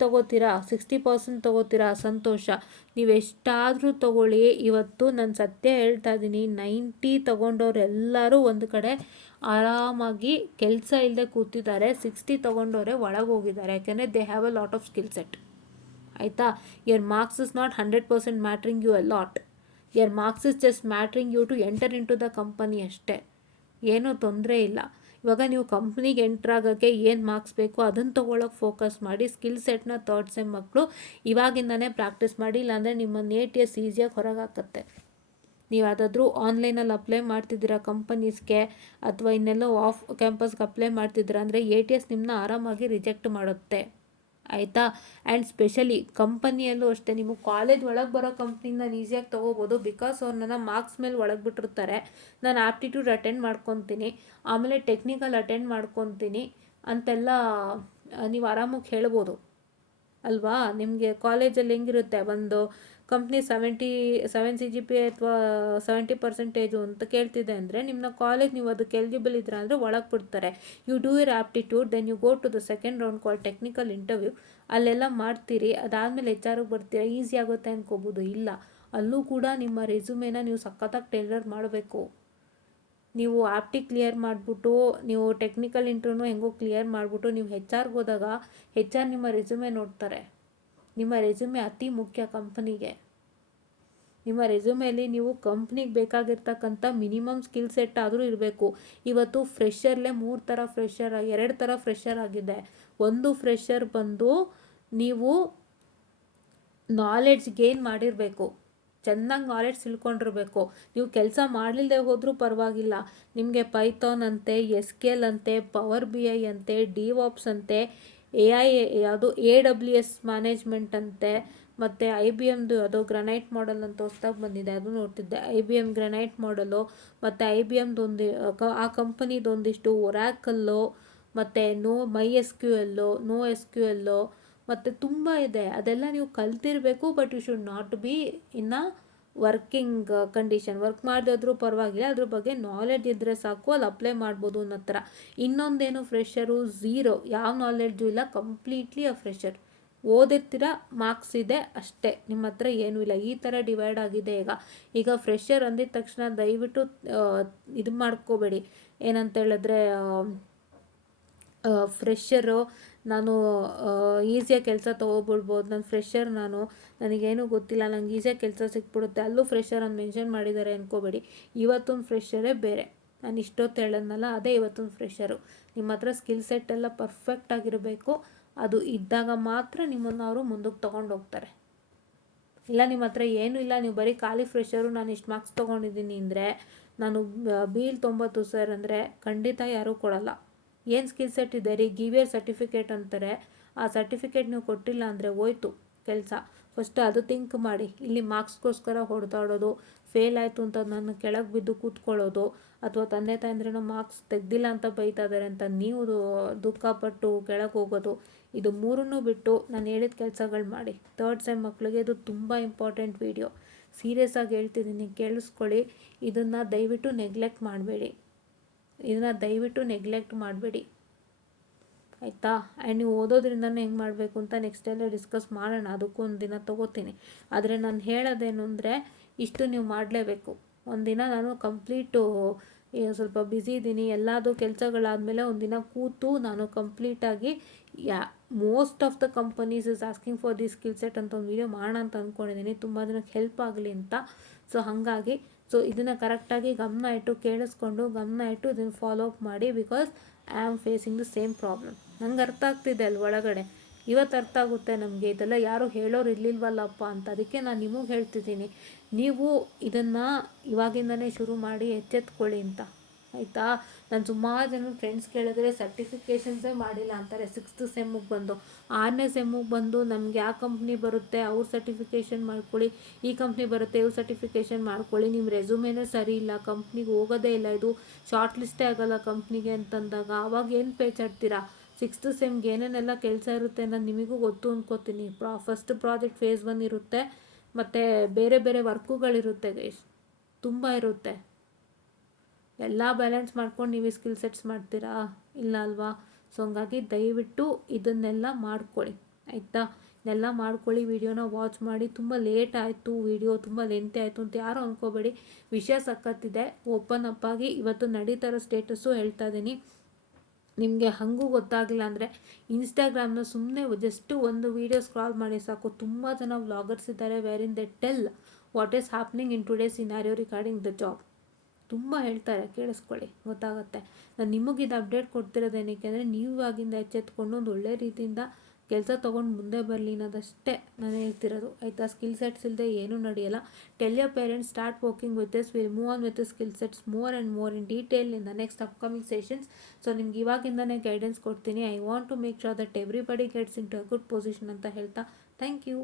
ತೊಗೋತೀರಾ, 60% ತೊಗೋತೀರಾ, ಸಂತೋಷ. ನೀವು ಎಷ್ಟಾದರೂ ತೊಗೊಳ್ಳಿ. ಇವತ್ತು ನಾನು ಸತ್ಯ ಹೇಳ್ತಾ ಇದ್ದೀನಿ, 90 ತೊಗೊಂಡವ್ರೆಲ್ಲರೂ ಒಂದು ಕಡೆ ಆರಾಮಾಗಿ ಕೆಲಸ ಇಲ್ಲದೆ ಕೂತಿದ್ದಾರೆ. 60 ತೊಗೊಂಡವರೇ ಒಳಗೆ ಹೋಗಿದ್ದಾರೆ, ಯಾಕೆಂದರೆ they have a lot of skill set. ಆಯಿತಾ? Your marks is not 100% mattering you a lot. Your marks is just mattering you to enter into the company ಅಷ್ಟೇ. ಏನೂ ತೊಂದರೆ ಇಲ್ಲ. ಇವಾಗ ನೀವು ಕಂಪ್ನಿಗೆ ಎಂಟ್ರಾಗೋಕ್ಕೆ ಏನು ಮಾರ್ಕ್ಸ್ ಬೇಕೋ ಅದನ್ನು ತೊಗೊಳಕ್ಕೆ ಫೋಕಸ್ ಮಾಡಿ. ಸ್ಕಿಲ್ ಸೆಟ್ನ ಥರ್ಡ್ ಸೆಮ್ ಮಕ್ಕಳು ಇವಾಗಿಂದನೇ ಪ್ರಾಕ್ಟೀಸ್ ಮಾಡಿ, ಇಲ್ಲಾಂದರೆ ನಿಮ್ಮ ATS ಈಸಿಯಾಗಿ ಹೊರಗೆ ಹಾಕತ್ತೆ. ನೀವು ಯಾವುದಾದ್ರೂ ಆನ್ಲೈನಲ್ಲಿ ಅಪ್ಲೈ ಮಾಡ್ತಿದ್ದೀರಾ ಕಂಪನೀಸ್ಗೆ, ಅಥವಾ ಇನ್ನೆಲ್ಲೋ ಆಫ್ ಕ್ಯಾಂಪಸ್ಗೆ ಅಪ್ಲೈ ಮಾಡ್ತಿದ್ದೀರಾ ಅಂದರೆ ATS ನಿಮ್ಮನ್ನ ಆರಾಮಾಗಿ ರಿಜೆಕ್ಟ್ ಮಾಡುತ್ತೆ. ಆಯಿತಾ? ಆ್ಯಂಡ್ ಸ್ಪೆಷಲಿ ಕಂಪನಿಯಲ್ಲೂ ಅಷ್ಟೇ, ನಿಮಗೆ ಕಾಲೇಜ್ ಒಳಗೆ ಬರೋ ಕಂಪ್ನಿನ ನಾನು ಈಸಿಯಾಗಿ ತೊಗೋಬೋದು. ಬಿಕಾಸ್ ಅವ್ರು ನನ್ನ ಮಾರ್ಕ್ಸ್ ಮೇಲೆ ಒಳಗೆ ಬಿಟ್ಟಿರ್ತಾರೆ. ನಾನು ಆಪ್ಟಿಟ್ಯೂಡ್ ಅಟೆಂಡ್ ಮಾಡ್ಕೊತೀನಿ, ಆಮೇಲೆ ಟೆಕ್ನಿಕಲ್ ಅಟೆಂಡ್ ಮಾಡ್ಕೊತೀನಿ ಅಂತೆಲ್ಲ ನೀವು ಆರಾಮಾಗಿ ಹೇಳ್ಬೋದು ಅಲ್ವಾ? ನಿಮಗೆ ಕಾಲೇಜಲ್ಲಿ ಹೆಂಗಿರುತ್ತೆ, ಒಂದು ಕಂಪ್ನಿ 77 CGPA ಅಥವಾ 70% ಅಂತ ಕೇಳ್ತಿದೆ ಅಂದರೆ ನಿಮ್ಮನ್ನ ಕಾಲೇಜ್ ನೀವು ಅದಕ್ಕೆ ಎಲಿಜಿಬಲ್ ಇದ್ದೀರಾ ಅಂದರೆ ಒಳಗೆ ಬಿಡ್ತಾರೆ. You do your aptitude, then you go to the second round call technical interview. ಅಲ್ಲೆಲ್ಲ ಮಾಡ್ತೀರಿ, ಅದಾದಮೇಲೆ HRಗೆ ಬರ್ತೀರಾ. ಈಸಿ ಆಗುತ್ತೆ ಅಂದ್ಕೋಬೋದು, ಇಲ್ಲ, ಅಲ್ಲೂ ಕೂಡ ನಿಮ್ಮ ರೆಸ್ಯೂಮೇನ ನೀವು ಸಖತ್ತಾಗಿ ಟೈಲರ್ ಮಾಡಬೇಕು. ನೀವು ಆಪ್ಟಿ ಕ್ಲಿಯರ್ ಮಾಡಿಬಿಟ್ಟು, ನೀವು ಟೆಕ್ನಿಕಲ್ ಇಂಟರ್ವ್ಯೂನು ಹೆಂಗೋ ಕ್ಲಿಯರ್ ಮಾಡಿಬಿಟ್ಟು ನೀವು HR ಹೋದಾಗ HR ನಿಮ್ಮ ರೆಸ್ಯೂಮೇ ನೋಡ್ತಾರೆ. ನಿಮ್ಮ ರೆಸ್ಯೂಮೇ ಅತಿ ಮುಖ್ಯ ಕಂಪ್ನಿಗೆ. ನಿಮ್ಮ ರೆಸ್ಯೂಮೇಲಿ ನೀವು ಕಂಪ್ನಿಗೆ ಬೇಕಾಗಿರ್ತಕ್ಕಂಥ ಮಿನಿಮಮ್ ಸ್ಕಿಲ್ ಸೆಟ್ ಆದರೂ ಇರಬೇಕು. ಇವತ್ತು ಫ್ರೆಷರ್ಲೇ 2 ಥರ ಫ್ರೆಷರ್ ಆಗಿದೆ. ಒಂದು ಫ್ರೆಷರ್ ಬಂದು ನೀವು ನಾಲೆಡ್ಜ್ ಗೇನ್ ಮಾಡಿರಬೇಕು, ಚೆನ್ನಾಗಿ ನಾಲೆಡ್ಜ್ ತಿಳ್ಕೊಂಡಿರಬೇಕು. ನೀವು ಕೆಲಸ ಮಾಡಲಿಲ್ಲದೆ ಹೋದರೂ ಪರವಾಗಿಲ್ಲ, ನಿಮಗೆ ಪೈಥಾನ್ ಅಂತೆ, SQL ಅಂತೆ, ಪವರ್ BI ಅಂತೆ, DevOps ಅಂತೆ, AI ಯಾವುದು AWS ಮ್ಯಾನೇಜ್ಮೆಂಟ್ ಅಂತೆ, ಮತ್ತು IBMದು ಯಾವುದೋ ಗ್ರನೈಟ್ ಮಾಡೆಲ್ ಅಂತ ಹೊಸ್ದಾಗಿ ಬಂದಿದೆ, ಅದು ನೋಡ್ತಿದ್ದೆ. IBM ಗ್ರನೈಟ್ ಮಾಡೆಲು, ಮತ್ತು IBMದು ಆ ಕಂಪನಿದು ಒಂದಿಷ್ಟು ಒರಾಕಲ್ಲು, ಮತ್ತು NoSQL, ಮತ್ತು ತುಂಬ ಇದೆ. ಅದೆಲ್ಲ ನೀವು ಕಲ್ತಿರಬೇಕು. But you should not be in a working condition. Work ಮಾಡದಿದ್ರೂ ಪರವಾಗಿಲ್ಲ, ಅದ್ರ ಬಗ್ಗೆ ನಾಲೆಡ್ಜ್ ಇದ್ದರೆ ಸಾಕು, ಅಲ್ಲಿ ಅಪ್ಲೈ ಮಾಡ್ಬೋದು ಅನ್ನೋ ಥರ. ಇನ್ನೊಂದೇನು, ಫ್ರೆಷರು ಝೀರೋ, ಯಾವ ನಾಲೆಡ್ಜು ಇಲ್ಲ, ಕಂಪ್ಲೀಟ್ಲಿ ಅ ಫ್ರೆಷರ್. ಓದಿರ್ತೀರ, ಮಾರ್ಕ್ಸ್ ಇದೆ ಅಷ್ಟೇ, ನಿಮ್ಮ ಹತ್ರ ಏನೂ ಇಲ್ಲ. ಈ ಥರ ಡಿವೈಡ್ ಆಗಿದೆ ಈಗ ಫ್ರೆಷರ್ ಅಂದಿದ ತಕ್ಷಣ ದಯವಿಟ್ಟು ಇದು ಮಾಡ್ಕೋಬೇಡಿ. ಏನಂತ ಹೇಳಿದ್ರೆ, ಫ್ರೆಷರು ನಾನು ಈಸಿಯಾಗಿ ಕೆಲಸ ತೊಗೊಬಿಡ್ಬೋದು, ನಾನು ಫ್ರೆಷರ್, ನನಗೇನೂ ಗೊತ್ತಿಲ್ಲ, ನಂಗೆ ಈಸಿಯಾಗಿ ಕೆಲಸ ಸಿಕ್ಬಿಡುತ್ತೆ, ಅಲ್ಲೂ ಫ್ರೆಷರ್ ಅಂತ ಮೆನ್ಷನ್ ಮಾಡಿದ್ದಾರೆ ಅಂದ್ಕೋಬೇಡಿ. ಇವತ್ತೊಂದು ಫ್ರೆಷರೇ ಬೇರೆ, ನಾನು ಇಷ್ಟೊತ್ತು ಹೇಳೋದ್ನಲ್ಲ ಅದೇ ಇವತ್ತೊಂದು ಫ್ರೆಷರು. ನಿಮ್ಮ ಹತ್ರ ಸ್ಕಿಲ್ ಸೆಟ್ ಎಲ್ಲ ಪರ್ಫೆಕ್ಟ್ ಆಗಿರಬೇಕು. ಅದು ಇದ್ದಾಗ ಮಾತ್ರ ನಿಮ್ಮನ್ನು ಅವರು ಮುಂದಕ್ಕೆ ತೊಗೊಂಡು ಹೋಗ್ತಾರೆ. ಇಲ್ಲ ನಿಮ್ಮ ಹತ್ರ ಏನೂ ಇಲ್ಲ, ನೀವು ಬರೀ ಖಾಲಿ ಫ್ರೆಷರು, ನಾನು ಇಷ್ಟು ಮಾರ್ಕ್ಸ್ ತೊಗೊಂಡಿದ್ದೀನಿ ಅಂದರೆ, ನಾನು ಬೀಲ್ 90 ಸರ್ ಅಂದರೆ ಖಂಡಿತ ಯಾರೂ ಕೊಡಲ್ಲ. ಏನು ಸ್ಕಿಲ್ ಸೆಟ್ ಇದೆ ರೀ, ಗಿವ್ ಯರ್ ಸರ್ಟಿಫಿಕೇಟ್ ಅಂತಾರೆ. ಆ ಸರ್ಟಿಫಿಕೇಟ್ ನೀವು ಕೊಟ್ಟಿಲ್ಲ ಅಂದರೆ ಹೋಯ್ತು ಕೆಲಸ. ಫಸ್ಟ್ ಅದು ಥಿಂಕ್ ಮಾಡಿ. ಇಲ್ಲಿ ಮಾರ್ಕ್ಸ್ಗೋಸ್ಕರ ಹೊಡೆದಾಡೋದು, ಫೇಲ್ ಆಯಿತು ಅಂತ ನಾನು ಕೆಳಗೆ ಬಿದ್ದು ಕೂತ್ಕೊಳ್ಳೋದು, ಅಥವಾ ತಂದೆ ತಾಯಂದ್ರೇನೋ ಮಾರ್ಕ್ಸ್ ತೆಗ್ದಿಲ್ಲ ಅಂತ ಬೈತಾ ಇದ್ದಾರೆ ಅಂತ ನೀವು ದುಃಖಪಟ್ಟು ಕೆಳಗೆ ಹೋಗೋದು, ಇದು ಮೂರನ್ನೂ ಬಿಟ್ಟು ನಾನು ಹೇಳಿದ ಕೆಲಸಗಳು ಮಾಡಿ. ಥರ್ಡ್ ಸೆಮ್ ಮಕ್ಕಳಿಗೆ ಇದು ತುಂಬ ಇಂಪಾರ್ಟೆಂಟ್ ವಿಡಿಯೋ. ಸೀರಿಯಸ್ ಆಗಿ ಹೇಳ್ತಿದ್ದೀನಿ, ಕೇಳಿಸ್ಕೊಳ್ಳಿ. ಇದನ್ನು ದಯವಿಟ್ಟು ನೆಗ್ಲೆಕ್ಟ್ ಮಾಡಬೇಡಿ. ಆಯಿತಾ? ಆ್ಯಂಡ್ ನೀವು ಓದೋದ್ರಿಂದನೇ ಹೆಂಗೆ ಮಾಡಬೇಕು ಅಂತ ನೆಕ್ಸ್ಟ್ ಎಲ್ಲ ಡಿಸ್ಕಸ್ ಮಾಡೋಣ, ಅದಕ್ಕೂ ಒಂದು ದಿನ ತೊಗೋತೀನಿ. ಆದರೆ ನಾನು ಹೇಳೋದೇನು ಅಂದರೆ, ಇಷ್ಟು ನೀವು ಮಾಡಲೇಬೇಕು. ಒಂದಿನ ನಾನು ಕಂಪ್ಲೀಟು ಸ್ವಲ್ಪ ಬ್ಯುಸಿ ಇದ್ದೀನಿ, ಎಲ್ಲದೂ ಕೆಲಸಗಳಾದಮೇಲೆ ಒಂದಿನ ಕೂತು ನಾನು ಕಂಪ್ಲೀಟಾಗಿ most of the companies is asking for the skill set ಅಂತ ಒಂದು ವೀಡಿಯೋ ಮಾಡೋಣ ಅಂತ ಅಂದ್ಕೊಂಡಿದ್ದೀನಿ, ತುಂಬ ಜನಕ್ಕೆ ಹೆಲ್ಪ್ ಆಗಲಿ ಅಂತ. ಹಾಗಾಗಿ ಇದನ್ನು ಕರೆಕ್ಟಾಗಿ ಗಮನ ಇಟ್ಟು ಕೇಳಿಸ್ಕೊಂಡು, ಗಮನ ಇಟ್ಟು ಇದನ್ನು ಫಾಲೋ ಅಪ್ ಮಾಡಿ. Because I am facing the same problem. ನಂಗೆ ಅರ್ಥ ಆಗ್ತಿದೆ ಅಲ್ಲಿ ಒಳಗಡೆ, ಇವತ್ತು ಅರ್ಥ ಆಗುತ್ತೆ ನಮಗೆ, ಇದೆಲ್ಲ ಯಾರೂ ಹೇಳೋರು ಇರಲಿಲ್ವಲ್ಲಪ್ಪ ಅಂತ. ಅದಕ್ಕೆ ನಾನು ನಿಮಗೆ ಹೇಳ್ತಿದ್ದೀನಿ, ನೀವು ಇದನ್ನು ಇವಾಗಿಂದನೇ ಶುರು ಮಾಡಿ ಎಚ್ಚೆತ್ಕೊಳ್ಳಿ ಅಂತ. ಆಯಿತಾ? ನಾನು ಸುಮಾರು ಜನ ಫ್ರೆಂಡ್ಸ್ ಕೇಳಿದ್ರೆ ಸರ್ಟಿಫಿಕೇಷನ್ಸೇ ಮಾಡಿಲ್ಲ ಅಂತಾರೆ. 6th ಸೆಮ್ಮಿಗೆ ಬಂದು 6ನೇ ಸೆಮ್ಮಿಗೆ ಬಂದು ನಮ್ಗೆ ಯಾವ ಕಂಪ್ನಿ ಬರುತ್ತೆ ಅವ್ರ ಸರ್ಟಿಫಿಕೇಷನ್ ಮಾಡ್ಕೊಳ್ಳಿ, ಈ ಕಂಪ್ನಿ ಬರುತ್ತೆ ಇವ್ರ ಸರ್ಟಿಫಿಕೇಷನ್ ಮಾಡ್ಕೊಳ್ಳಿ, ನಿಮ್ಮ ರೆಸ್ಯೂಮೇನೇ ಸರಿ ಇಲ್ಲ, ಕಂಪ್ನಿಗೆ ಹೋಗೋದೇ ಇಲ್ಲ, ಇದು ಶಾರ್ಟ್ ಲಿಸ್ಟೇ ಆಗೋಲ್ಲ ಕಂಪ್ನಿಗೆ ಅಂತಂದಾಗ ಆವಾಗ ಏನು ಪೇಚಾಡ್ತೀರಾ? 6th ಸೆಮ್ಗೆ ಏನೇನೆಲ್ಲ ಕೆಲಸ ಇರುತ್ತೆ ಅನ್ನೋದು ನಿಮಗೂ ಗೊತ್ತು ಅಂದ್ಕೋತೀನಿ. ಫಸ್ಟ್ ಪ್ರಾಜೆಕ್ಟ್ ಫೇಸ್ 1 ಇರುತ್ತೆ, ಮತ್ತು ಬೇರೆ ಬೇರೆ ವರ್ಕುಗಳಿರುತ್ತೆ ಗೈಸ್, ತುಂಬ ಇರುತ್ತೆ. ಎಲ್ಲ ಬ್ಯಾಲೆನ್ಸ್ ಮಾಡ್ಕೊಂಡು ನೀವು ಸ್ಕಿಲ್ ಸೆಟ್ಸ್ ಮಾಡ್ತೀರಾ? ಇಲ್ಲ ಅಲ್ವಾ? ಹಂಗಾಗಿ ದಯವಿಟ್ಟು ಇದನ್ನೆಲ್ಲ ಮಾಡ್ಕೊಳ್ಳಿ. ಆಯಿತಾ? ಇದೆಲ್ಲ ಮಾಡ್ಕೊಳ್ಳಿ, ವಿಡಿಯೋನ ವಾಚ್ ಮಾಡಿ. ತುಂಬ ಲೇಟ್ ಆಯಿತು, ವಿಡಿಯೋ ತುಂಬ ಲೆಂತಿ ಆಯಿತು ಅಂತ ಯಾರು ಅಂದ್ಕೋಬೇಡಿ. ವಿಷಯ ಸಖತ್ತಿದೆ, ಓಪನ್ ಅಪ್ ಆಗಿ ಇವತ್ತು ನಡೀತಾ ಇರೋ ಸ್ಟೇಟಸ್ಸು ಹೇಳ್ತಾ ಇದ್ದೀನಿ. ನಿಮಗೆ ಹಾಗೂ ಗೊತ್ತಾಗಲಿಲ್ಲ ಅಂದರೆ ಇನ್ಸ್ಟಾಗ್ರಾಮ್ನ ಸುಮ್ಮನೆ ಜಸ್ಟ್ ಒಂದು ವೀಡಿಯೋ ಸ್ಕ್ರಾಲ್ ಮಾಡಿ ಸಾಕು. ತುಂಬ ಜನ ವ್ಲಾಗರ್ಸ್ ಇದ್ದಾರೆ where in they tell what is happening in today scenario regarding the job. ತುಂಬ ಹೇಳ್ತಾರೆ, ಕೇಳಿಸ್ಕೊಳ್ಳಿ, ಗೊತ್ತಾಗುತ್ತೆ. ನಾನು ನಿಮಗಿದು ಅಪ್ಡೇಟ್ ಕೊಡ್ತಿರೋದೇನಕ್ಕೆ ಅಂದರೆ ನೀವು ಇವಾಗಿಂದ ಎಚ್ಚೆತ್ಕೊಂಡು ಒಂದು ಒಳ್ಳೆ ರೀತಿಯಿಂದ ಕೆಲಸ ತೊಗೊಂಡು ಮುಂದೆ ಬರಲಿ ಅನ್ನೋದಷ್ಟೇ ನಾನು ಹೇಳ್ತಿರೋದು, ಆಯಿತಾ? ಸ್ಕಿಲ್ ಸೆಟ್ಸ್ ಇಲ್ಲದೆ ಏನೂ ನಡೆಯಲ್ಲ. Tell your parents start working with this, will move on with skill sets more and more in detail in the next upcoming sessions. So ನಿಮ್ಗೆ ಇವಾಗಿಂದನೇ ಗೈಡೆನ್ಸ್ ಕೊಡ್ತೀನಿ. I want to make sure that everybody gets in to a good position ಅಂತ ಹೇಳ್ತಾ thank you.